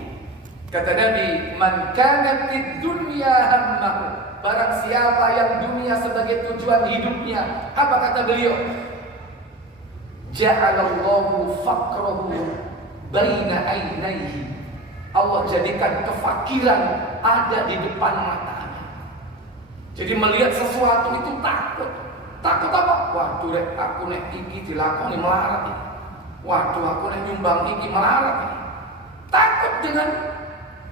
Kata Nabi, "Man kanatid dunya hammahu." Barang siapa yang dunia sebagai tujuan hidupnya, apa kata beliau? Ja'alallahu faqrahu baina ainaihi. Allah jadikan kefakiran ada di depan matanya. Jadi melihat sesuatu itu takut. Takut apa? Waduh rek, aku nek iki dilakoni melarat iki. Waduh aku nek nyumbang iki melarat iki. Takut dengan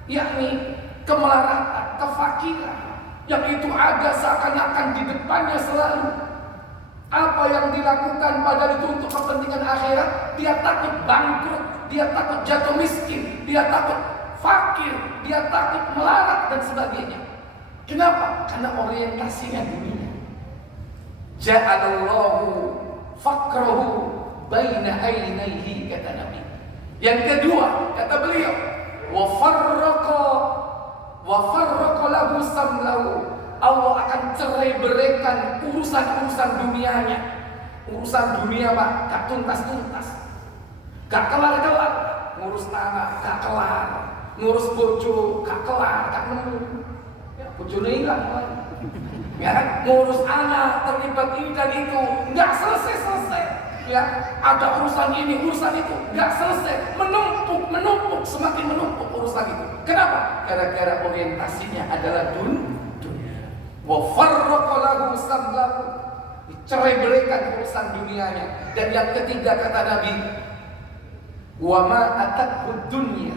yakni kemelaratan, kefakiran yang itu ada seakan-akan di depannya selalu. Apa yang dilakukan padahal itu untuk kepentingan akhirat, dia takut bangkrut, dia takut jatuh miskin, dia takut fakir, dia takut melarat dan sebagainya. Kenapa? Karena orientasinya dunia. Ja'alallahu faqrahu baina ainaihi, kata Nabi. Yang kedua, kata beliau, wa farraqa lahu samlahu. Allah akan cerai beraikan urusan-urusan dunianya. Urusan dunia Pak, gak tuntas-tuntas, gak kelar-kelar. Ngurus anak, gak kelar. Ngurus bojo, gak kelar, gak nemu. Ya, bojone hilang. Ya, ngurus anak, terlibat ini dan itu, gak selesai-selesai. Ya, ada urusan ini, urusan itu, gak selesai. Menumpuk, semakin menumpuk urusan itu. Kenapa? Gara-gara orientasinya adalah dunia. Wa farraqa lahu samlahu. Cerai beraikan urusan dunianya. Dan yang ketiga kata Nabi, wa ma atathu dunya.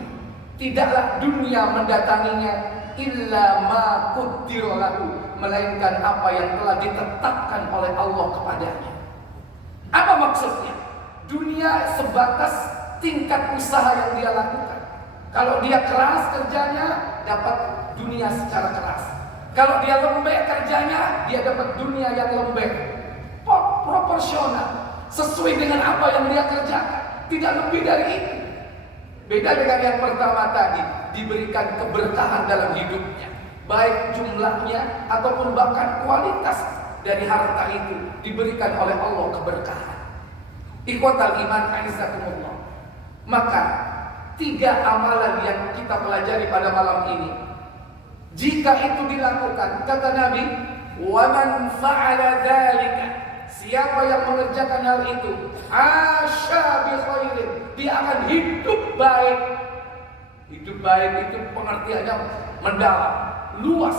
Tidaklah dunia mendatanginya illa ma qaddara lahu, melainkan apa yang telah ditetapkan oleh Allah kepadanya. Apa maksudnya? Dunia sebatas tingkat usaha yang dia lakukan. Kalau dia keras kerjanya, dapat dunia secara keras. Kalau dia lembek kerjanya, dia dapat dunia yang lembek. Proporsional, sesuai dengan apa yang dia kerjakan, tidak lebih dari itu. Beda dengan yang pertama tadi, diberikan keberkahan dalam hidupnya, baik jumlahnya ataupun bahkan kualitas dari harta itu diberikan oleh Allah keberkahan. Ikhwatal iman aizakumullah. Maka 3 amalan yang kita pelajari pada malam ini, jika itu dilakukan, kata Nabi, wa man fa'ala dzalika, siapa yang mengerjakan hal itu, asya bi khairin, dia akan hidup baik. Hidup baik itu pengertiannya mendalam, luas.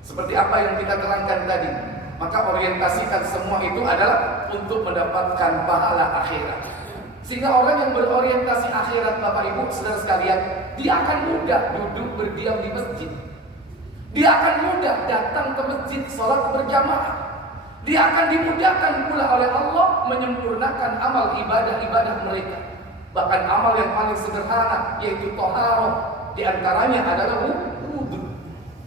Seperti apa yang kita terangkan tadi. Maka orientasikan semua itu adalah untuk mendapatkan pahala akhirat. Sehingga orang yang berorientasi akhirat, Bapak Ibu saudara sekalian, dia akan mudah duduk berdiam di masjid. Dia akan mudah datang ke masjid sholat berjamaah. Dia akan dimudahkan pula oleh Allah menyempurnakan amal ibadah-ibadah mereka. Bahkan amal yang paling sederhana yaitu taharah, di antaranya adalah wudu.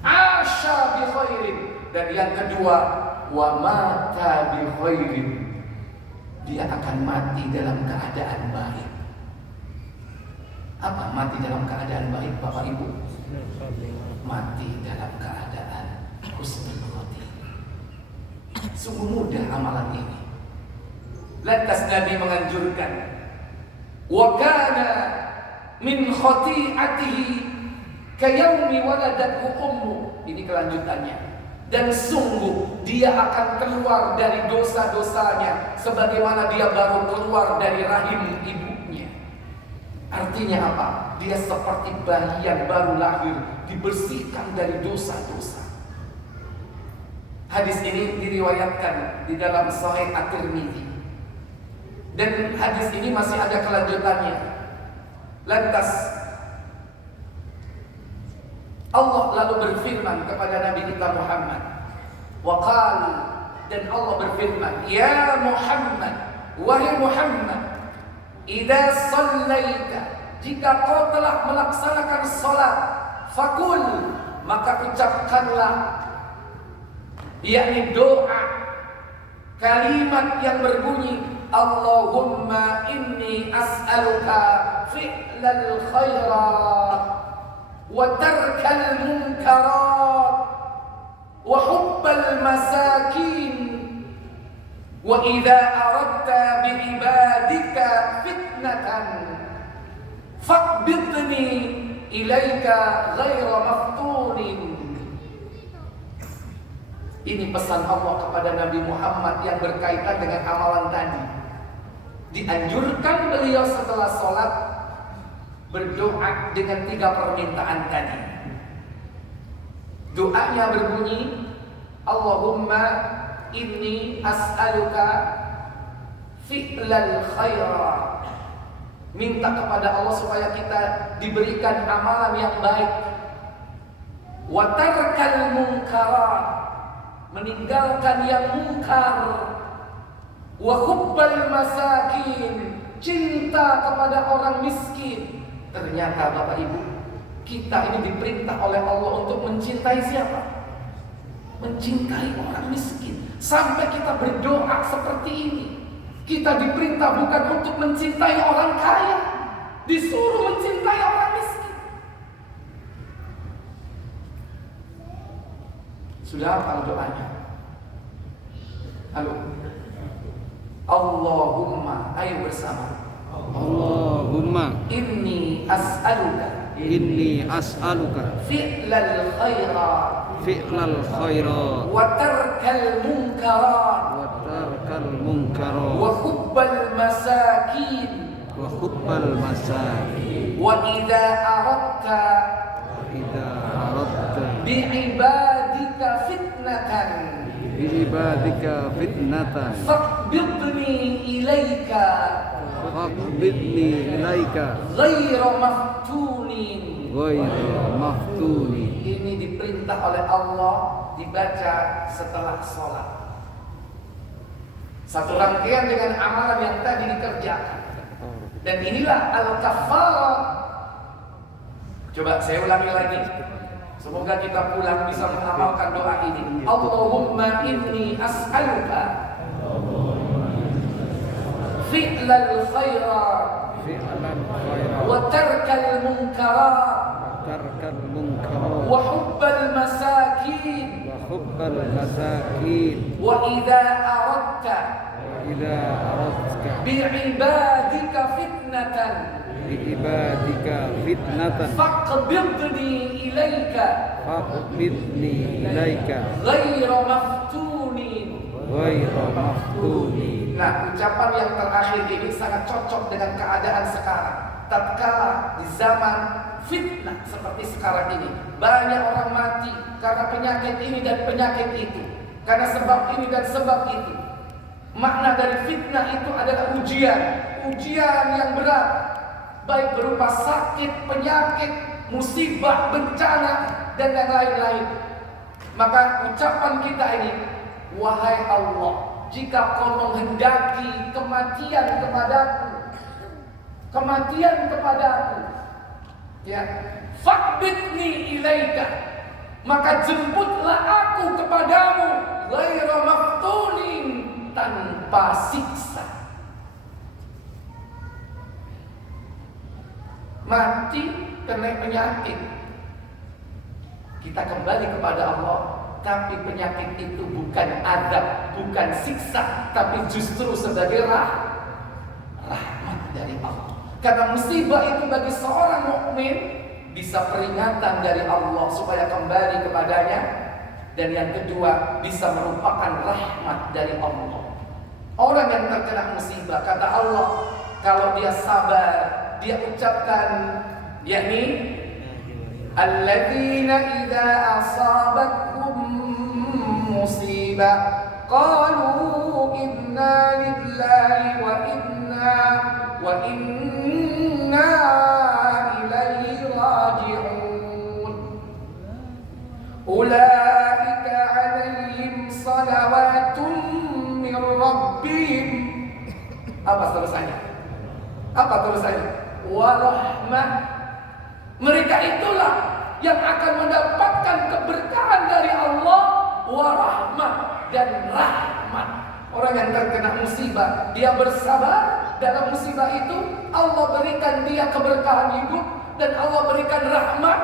Asya bi khairin. Dan yang kedua, wa mata bi khairin. Dia akan mati dalam keadaan baik. Apa mati dalam keadaan baik, Bapak Ibu? Mati dalam keadaan husnul khotimah. Sungguh mudah amalan ini. Lantas Nabi menganjurkan, wa kana min khati'atihi kayaumi waladathu ummu. Ini kelanjutannya. Dan sungguh dia akan keluar dari dosa-dosanya sebagaimana dia baru keluar dari rahim ibunya. Artinya apa? Dia seperti bayi yang baru lahir, dibersihkan dari dosa-dosa. Hadis ini diriwayatkan di dalam Sahih At-Tirmidzi. Dan hadis ini masih ada kelanjutannya. Lantas Allah lalu berfirman kepada Nabi kita Muhammad, waqal, dan Allah berfirman, ya Muhammad, wahai Muhammad, idza shallaita, jika kau telah melaksanakan salat, fakul, maka ucapkanlah, yakni doa, kalimat yang berbunyi, Allahumma inni as'aluka fi'lal khairat wa tarkal munkarat wa hubbal masakin wa idza aradta bi ibadika fitnatan faqbidni ilaika ghaira maftunin. Ini pesan Allah kepada Nabi Muhammad yang berkaitan dengan amalan tadi. Dianjurkan beliau setelah sholat berdoa dengan 3 permintaan tadi. Doanya berbunyi, Allahumma inni as'aluka fi'lal khairat. Minta kepada Allah supaya kita diberikan amalan yang baik. Wa tarkal munkarat, meninggalkan yang mungkar. Wa hubbal masakin, cinta kepada orang miskin. Ternyata Bapak Ibu, kita ini diperintah oleh Allah untuk mencintai siapa? Mencintai orang miskin. Sampai kita berdoa seperti ini. Kita diperintah bukan untuk mencintai orang kaya, disuruh mencintai orang miskin. Sudah hafal doanya? Halo. Allahumma, ayo bersama. Allahumma Inni as'aluka fi'lal khairat wa tarkal munkarat wa hubbal masakin wa idza aradta bi'ibadika fitnatan faqbidni ilaika ghaira maftunin. ghairu maftunin. Ini diperintah oleh Allah dibaca setelah sholat. Satu rangkaian dengan amalan yang tadi dikerjakan. Dan inilah al-kafarah. Coba saya ulangi lagi. Semoga kita pulang bisa mengamalkan doa ini. Allahumma inni as'aluka fi'lal khairat wa tarkal munkarat wa hubbal masakin wa idza aradta bi'ibadika fitnatan faqbidni ilaika ghayra maftunin. Nah, ucapan yang terakhir ini sangat cocok dengan keadaan sekarang. Tatkala di zaman fitnah seperti sekarang ini, banyak orang mati karena penyakit ini dan penyakit itu, karena sebab ini dan sebab itu. Makna dari fitnah itu adalah ujian yang berat, baik berupa sakit, penyakit, musibah, bencana, dan yang lain-lain. Maka ucapan kita ini, wahai Allah, jika Kau menghendaki kematian kepadaku, ya, faqbidni ilaika, maka jemputlah aku kepadamu, ghairu maftunin, tanpa siksa. Mati kena penyakit, kita kembali kepada Allah. Tapi penyakit itu bukan azab, bukan siksa, tapi justru sebagai rahmat dari Allah. Karena musibah itu bagi seorang mukmin bisa peringatan dari Allah supaya kembali kepadanya. Dan yang kedua, bisa merupakan rahmat dari Allah. Orang yang terkena musibah, kata Allah, kalau dia sabar, dia ucapkan, yakni alladzina idza asabathum musibah qalu inna lillahi wa inna ilaihi raji'un ulaika 'alaihim salawatun min rabbihim. Apa tulisannya? Wa rahmah. Mereka itulah yang akan mendapatkan keberkahan dari Allah, wa rahmah, dan rahmat. Orang yang terkena musibah, dia bersabar dalam musibah itu, Allah berikan dia keberkahan hidup dan Allah berikan rahmat.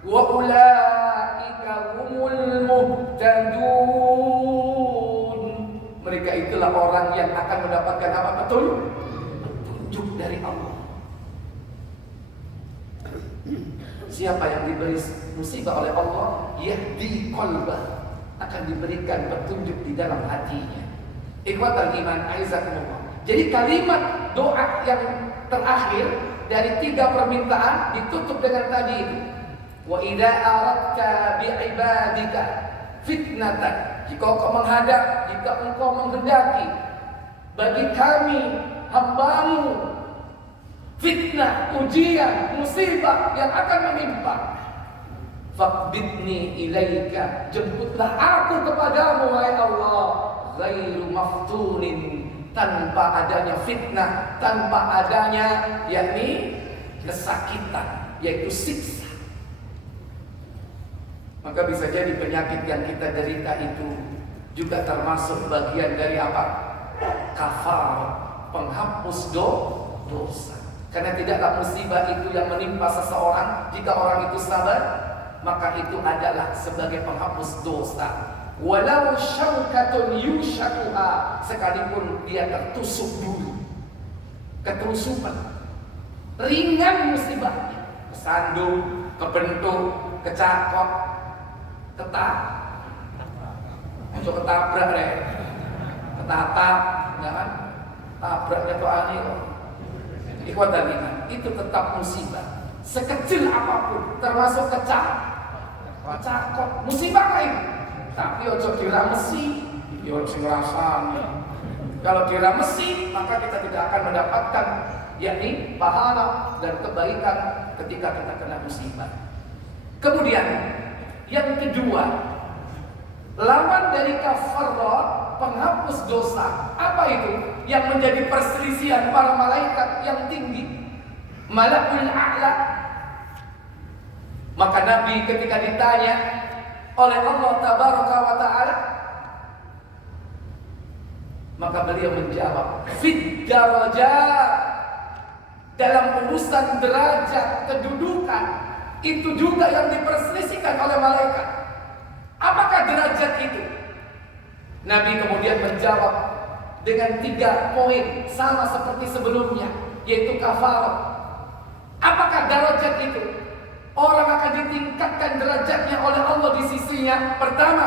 Wa ulaika humul muhtadun. Mereka itulah orang yang akan mendapatkan apa? Petunjuk dari Allah. Siapa yang diberi musibah oleh Allah, yahdi qalbah, akan diberikan petunjuk di dalam hatinya. Ikhwatal iman, aizakumullah. Jadi kalimat doa yang terakhir dari 3 permintaan ditutup dengan tadi itu. Wa idza aradta bi'ibadika fitnatan. Jika engkau menghadap, jika engkau menghendaki bagi kami hambamu fitnah, ujian, musibah yang akan menimpa, faqbidni ilaika, jemputlah aku kepadamu wahai Allah, ghairu maftunin, tanpa adanya fitnah, tanpa adanya yakni kesakitan, yaitu siksa. Maka bisa jadi penyakit yang kita derita itu juga termasuk bagian dari apa? Kafar, penghapus dosa. Karena tidaklah musibah itu yang menimpa seseorang, jika orang itu sabar, maka itu adalah sebagai penghapus dosa. Walau syaukatun yushakuha, sekalipun dia tertusuk dulu, keterusukan, ringan musibahnya, kesandung, kebentuk, kecakot, ketabrak deh, ketatap, jangan tabraknya tuh aneh kok. Ikhwatan iman, itu tetap musibah. Sekecil apapun, termasuk kecakot, musibah lain. Tapi ojo kira mesi, yo sing ngrasani. Kalau kira mesi, maka kita tidak akan mendapatkan yakni pahala dan kebaikan ketika kita kena musibah. Kemudian yang kedua, lawan dari kafarat, penghapus dosa. Apa itu? Yang menjadi perselisihan para malaikat yang tinggi, Malakul A'la. Maka Nabi ketika ditanya oleh Allah Tabaraka wa Ta'ala, maka beliau menjawab, Fid darajat, dalam urusan derajat, kedudukan, itu juga yang diperselisihkan oleh malaikat. Apakah derajat itu? Nabi kemudian menjawab dengan 3 poin, sama seperti sebelumnya, yaitu kafarat. Apakah derajat itu? Orang akan ditingkatkan derajatnya oleh Allah di sisinya. Pertama,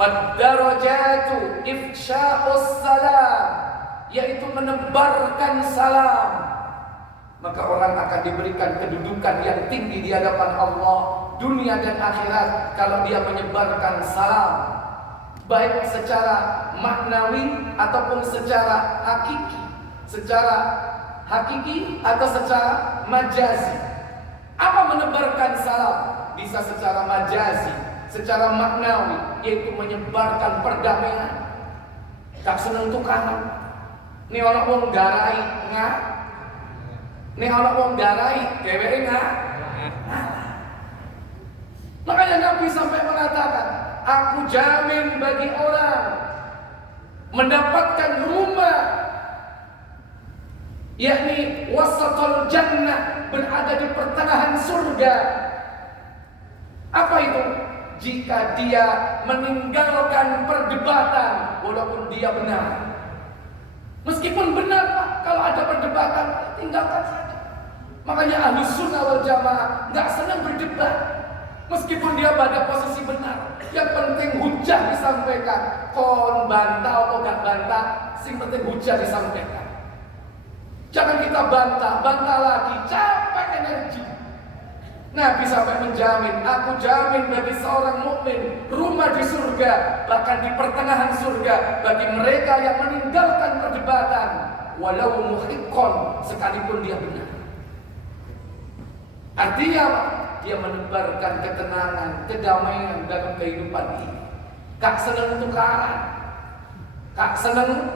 fad-darajatu ifsya'us salam, yaitu menebarkan salam. Maka orang akan diberikan kedudukan yang tinggi di hadapan Allah, dunia dan akhirat, kalau dia menyebarkan salam, baik secara maknawi ataupun secara hakiki. Secara hakiki atau secara majazi. Apa menebarkan salam? Bisa secara majazi, secara maknawi, yaitu menyebarkan perdamaian. Tak seneng tukaran. Ini orang wong garai ngah. Ini orang wong garai dheweke ngah. Makanya Nabi sampai mengatakan, aku jamin bagi orang mendapatkan rumah, yakni wasatul jannah, berada di pertengahan surga. Apa itu? Jika dia meninggalkan perdebatan, walaupun dia benar. Meskipun benar, Pak, kalau ada perdebatan, tinggalkan saja. Makanya Ahlus Sunnah wal Jamaah nggak senang berdebat, meskipun dia pada posisi benar. Yang penting hujah disampaikan. Kon bantah atau nggak bantah, sing penting hujah disampaikan. Jangan kita bantah lagi, capek energi. Nabi sampai menjamin, aku jamin bagi seorang mukmin rumah di surga, bahkan di pertengahan surga, bagi mereka yang meninggalkan perdebatan, walau muhiqqan, sekalipun dia benar. Artinya dia menebarkan ketenangan, kedamaian dalam kehidupan ini. Kak seneng tukaran, kak seneng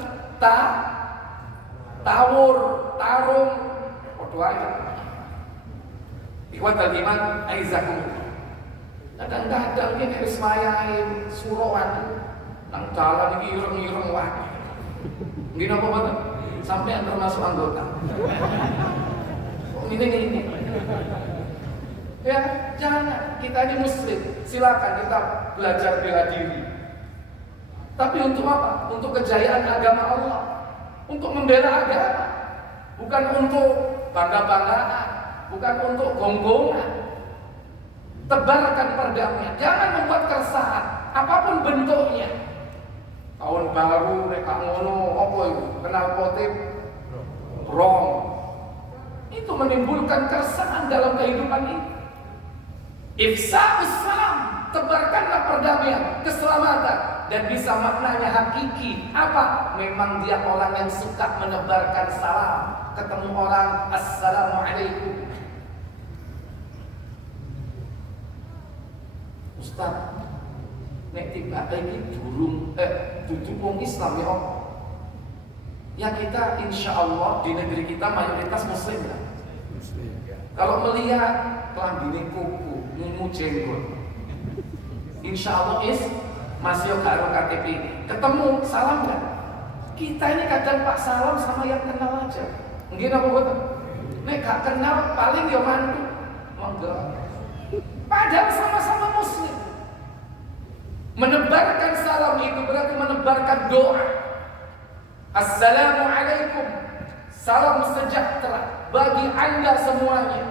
tawur, tarung, waktu aja. Ikhwatal iman, aizakum. Kadang-kadang ini harus mayain suruhan, nang jalan ini ireng-ireng wae. Gini apa betul? Sampai yang termasuk anggota. Kok ini? Ya, jangan. Kita ini muslim, silakan kita belajar bela diri. Tapi untuk apa? Untuk kejayaan agama Allah, untuk membela agama, bukan untuk bangga-banggaan, bukan untuk gonggongan. Tebarkan perdamaian, jangan membuat keresahan, apapun bentuknya. Tahun baru, mereka ngono, apa itu? Kenal potip, wrong. Itu menimbulkan keresahan dalam kehidupan ini. Ifsa'us salam, tebarkanlah perdamaian, keselamatan, dan bisa maknanya hakiki. Apa? Memang dia orang yang suka menebarkan salam. Ketemu orang, assalamualaikum. Ustaz, nek tiba ini durung duduk wong Islam ya. Ya kita insya Allah di negeri kita mayoritas muslim ya. Kalau melihat kelambine kuku, mumu jenggot, insya Allah masih karo KTP ini. Ketemu salam kan? Kita ini kadang pak salam sama yang kenal aja. Mungkin apa betul? Nek gak kenal paling ya mantu. Enggak. Padahal sama-sama muslim. Menebarkan salam itu berarti menebarkan doa. Assalamualaikum, salam sejahtera bagi anda semuanya.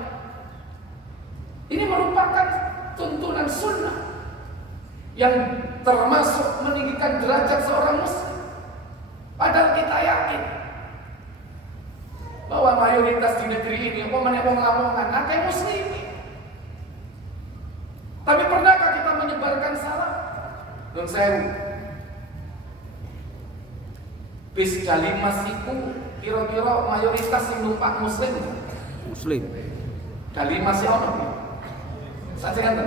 Ini merupakan tuntunan sunnah yang termasuk meninggikan derajat seorang muslim. Padahal kita yakin bahwa mayoritas di negeri ini wong lamongan akeh muslimin. Tapi pernahkah kita menyebarkan salam? Nun sewu. Bis kalimas iku Kira-kira mayoritas yang numpak muslim. Muslim. Kali masih ono. Saja kan?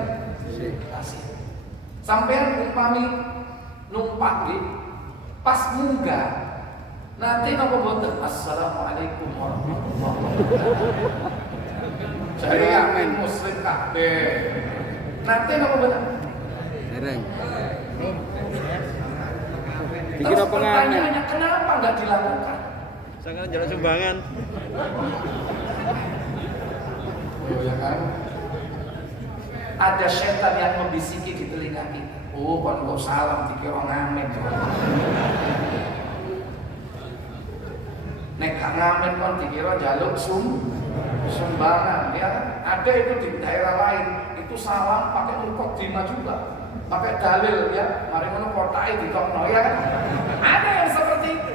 Kasih. Sampean umpami numpak nggih pas munggah. Nanti napa boten? Assalamualaikum warahmatullahi wabarakatuh. Jadi amin muslim kabeh. Nanti napa boten? Dereng. Terus Dikira pengamen. pertanyaannya kenapa nggak dilakukan? Sangat jalan sumbangan. Oh ya kan? Ada setan yang membisiki di telinga kita. Oh, kon kok salam dikira ngamen. Nek gak ngamen kon dikira jaluk sumbangan ya. Ada itu di daerah lain, itu salam pakai mukadimah juga. Pakai dalil ya, mari ngono kotake ditokno ya kan. Ada yang seperti itu.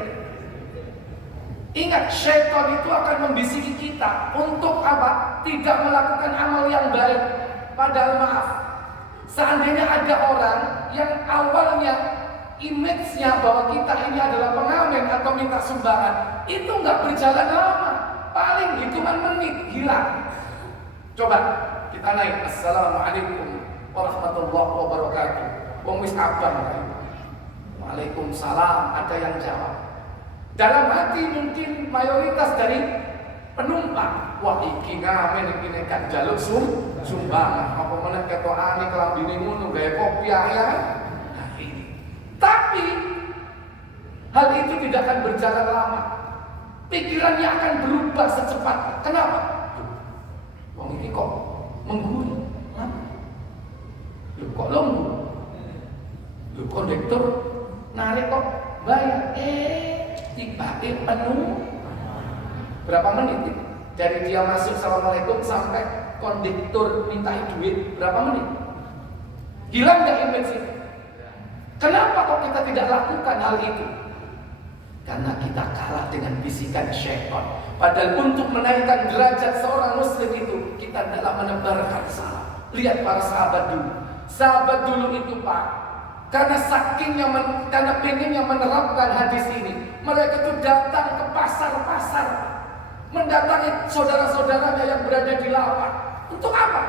Ingat, syaitan itu akan membisiki kita untuk apa? Tidak melakukan amal yang baik. Padahal maaf, seandainya ada orang yang awalnya image-nya bahwa kita ini adalah pengamen atau minta sumbangan, itu nggak berjalan lama, paling hitungan menit hilang. Coba kita naik, assalamualaikum warahmatullahi wabarakatuh. Wong wis abang kan? Waalaikumsalam, ada yang jawab. Dalam hati mungkin mayoritas dari penumpang, wah iki ngamen iki nek gak njaluk sumbangan, apa meneh ketokane kelambine ngono gawe kopi ya. Nah ini. Tapi hal itu tidak akan berjalan lama. Pikirannya akan berubah secepatnya. Kenapa? Wong iki kok mengguru. Loh kok lembut? Loh kondektur narik kok bayar. Tiba-tiba penuh. Berapa menit? Dari dia masuk assalamualaikum sampai kondektur minta duit berapa menit? Hilang nggak image itu? Kenapa kok kita tidak lakukan hal itu? Karena kita kalah dengan bisikan syaitan. Padahal untuk menaikkan derajat seorang muslim itu kita dalam menebarkan salam. Lihat para sahabat dulu. Sahabat dulu itu Pak, karena sakingnya karena pengennya menerapkan hadis ini, mereka itu datang ke pasar-pasar, mendatangi saudara-saudaranya yang berada di lapak. Untuk apa?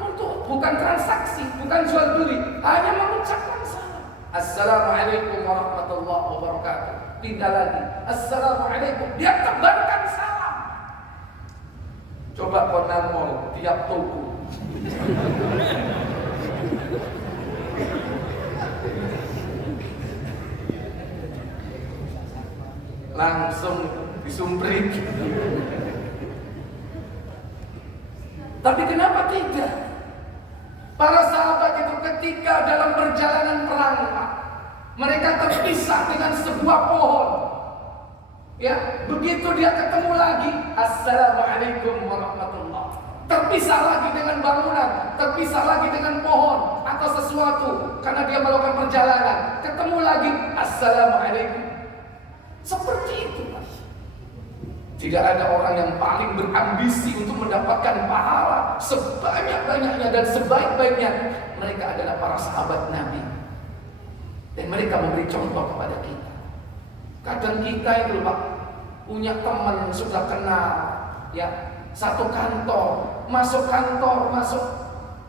Untuk bukan transaksi, bukan jual beli, hanya mengucapkan salam. Assalamualaikum warahmatullahi wabarakatuh. Pindah lagi, assalamualaikum. Dia tebarkan salam. Coba kau namo tiap toko. Langsung disumprit. Tapi kenapa tidak? Para sahabat itu ketika dalam perjalanan perang, mereka terpisah dengan sebuah pohon. Ya, begitu dia ketemu lagi, assalamualaikum warahmatullahi. Terpisah lagi dengan bangunan, terpisah lagi dengan pohon atau sesuatu karena dia melakukan perjalanan. Ketemu lagi, assalamualaikum. Seperti itu, Mas. Tidak ada orang yang paling berambisi untuk mendapatkan pahala sebanyak-banyaknya dan sebaik-baiknya. Mereka adalah para sahabat Nabi. Dan mereka memberi contoh kepada kita. Kadang kita itu Pak, punya teman sudah kenal, ya, satu kantor, masuk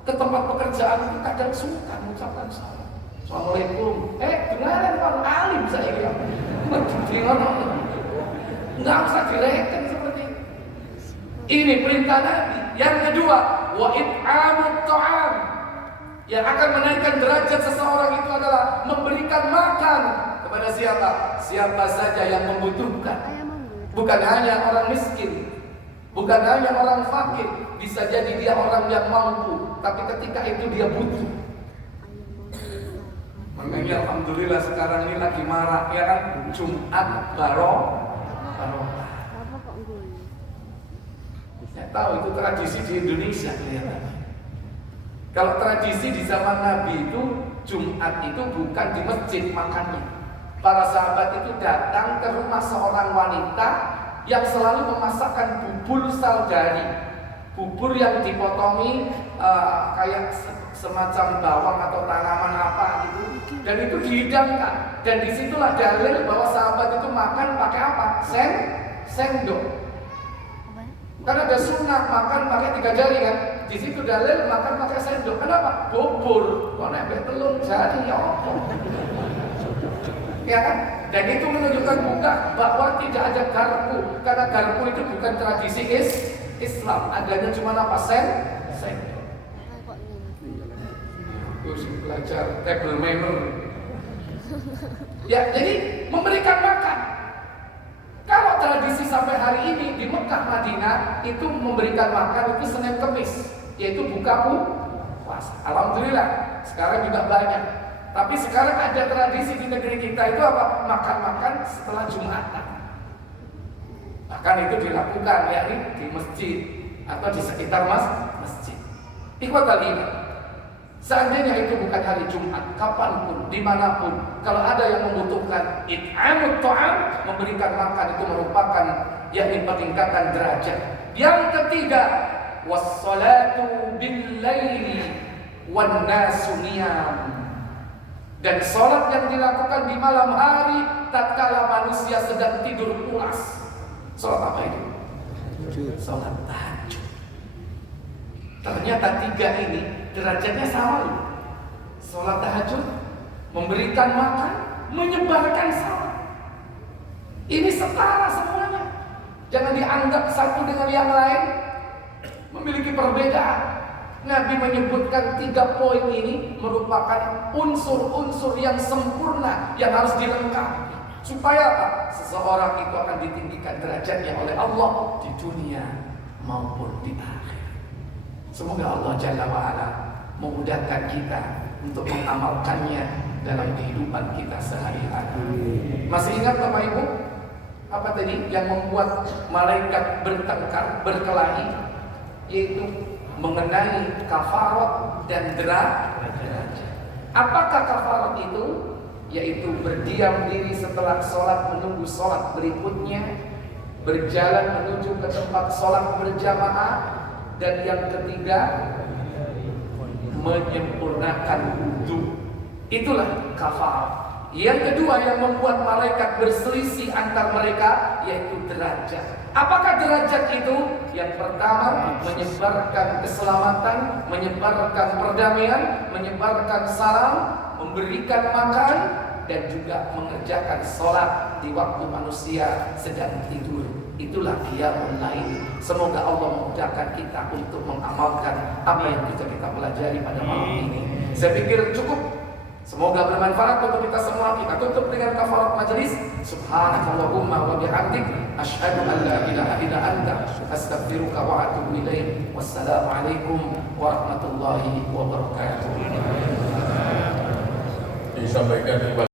ke tempat pekerjaan itu kadang suka mengucapkan salam. Assalamualaikum. Dengaran Pak alim saya ya. Nggak usah direken seperti itu. Ini perintah Nabi. Yang kedua, wa it'amut ta'am. Yang akan menaikkan derajat seseorang itu adalah memberikan makan kepada siapa? Siapa saja yang membutuhkan. Bukan hanya orang miskin, bukan hanya orang fakir, bisa jadi dia orang yang mampu, tapi ketika itu dia butuh. Makanya alhamdulillah sekarang ini lagi marak ya kan, Jumat barokah. Saya tahu itu tradisi di Indonesia kelihatannya. Kalau tradisi di zaman Nabi itu Jumat itu bukan di masjid makannya. Para sahabat itu datang ke rumah seorang wanita yang selalu memasakkan bubur saudari, bubur yang dipotongi kayak semacam bawang atau tanaman apa gitu, dan itu dihidangkan. Dan disitulah dalil bahwa sahabat itu makan pakai apa? sendok. Kan ada sunnah makan pakai 3 jari kan. Di situ dalil makan pakai sendok. Kenapa? Bubur. Kok nempel telur jadi ya apa? Ya kan? Dan itu menunjukkan juga bahwa tidak ada garpu. Karena garpu itu bukan tradisi Islam. Adanya cuma apa? Sendok. Terus belajar table manner. Ya, jadi memberikan makan. Kalau tradisi sampai hari ini di Mekah Madinah itu memberikan makan itu Senin Kemis, yaitu buka puasa. Alhamdulillah, sekarang juga banyak. Tapi sekarang ada tradisi di negeri kita itu apa? Makan-makan setelah Jumatan. Bahkan itu dilakukan yakni di masjid atau di sekitar masjid. Ikhwatal iman. Seandainya itu bukan hari Jumat, kapanpun, dimanapun, kalau ada yang membutuhkan it'amut ta'am, memberikan makan itu merupakan yakni peningkatan derajat. Yang ketiga, wassalatu bil-laili wan nasu niyam. Dan sholat yang dilakukan di malam hari tatkala manusia sedang tidur pulas. Sholat apa itu? Sholat tahajud. Ternyata 3 ini derajatnya sama loh. Sholat tahajud, memberikan makan, menyebarkan salam. Ini setara semuanya. Jangan dianggap satu dengan yang lain memiliki perbedaan. Nabi menyebutkan 3 poin ini merupakan unsur-unsur yang sempurna yang harus dilengkapi. Supaya apa? Seseorang itu akan ditinggikan derajatnya oleh Allah di dunia maupun di akhir. Semoga Allah Jalla wa'ala memudahkan kita untuk mengamalkannya dalam kehidupan kita sehari-hari. Masih ingat Bapak Ibu? Apa tadi yang membuat malaikat bertengkar, berkelahi? Yaitu mengenai kafarat dan derajat. Apakah kafarat itu? Yaitu berdiam diri setelah sholat menunggu sholat berikutnya, berjalan menuju ke tempat sholat berjamaah, dan yang ketiga menyempurnakan wudu. Itulah kafarat. Yang kedua yang membuat malaikat berselisih antar mereka yaitu derajat. Apakah derajat itu? Yang pertama menyebarkan keselamatan, menyebarkan perdamaian, menyebarkan salam, memberikan makan, dan juga mengerjakan sholat di waktu manusia sedang tidur. Itulah qiyamul lail. Semoga Allah memudahkan kita untuk mengamalkan apa yang kita pelajari pada malam ini. Saya pikir cukup. Semoga bermanfaat untuk kita semua. Kita tutup dengan kafarat majelis. Subhanakallahumma wa bihamdik, asyhadu an la ilaha illa anta, astaghfiruka wa atubu ilaik. Wassalamualaikum warahmatullahi wabarakatuh. Disampaikan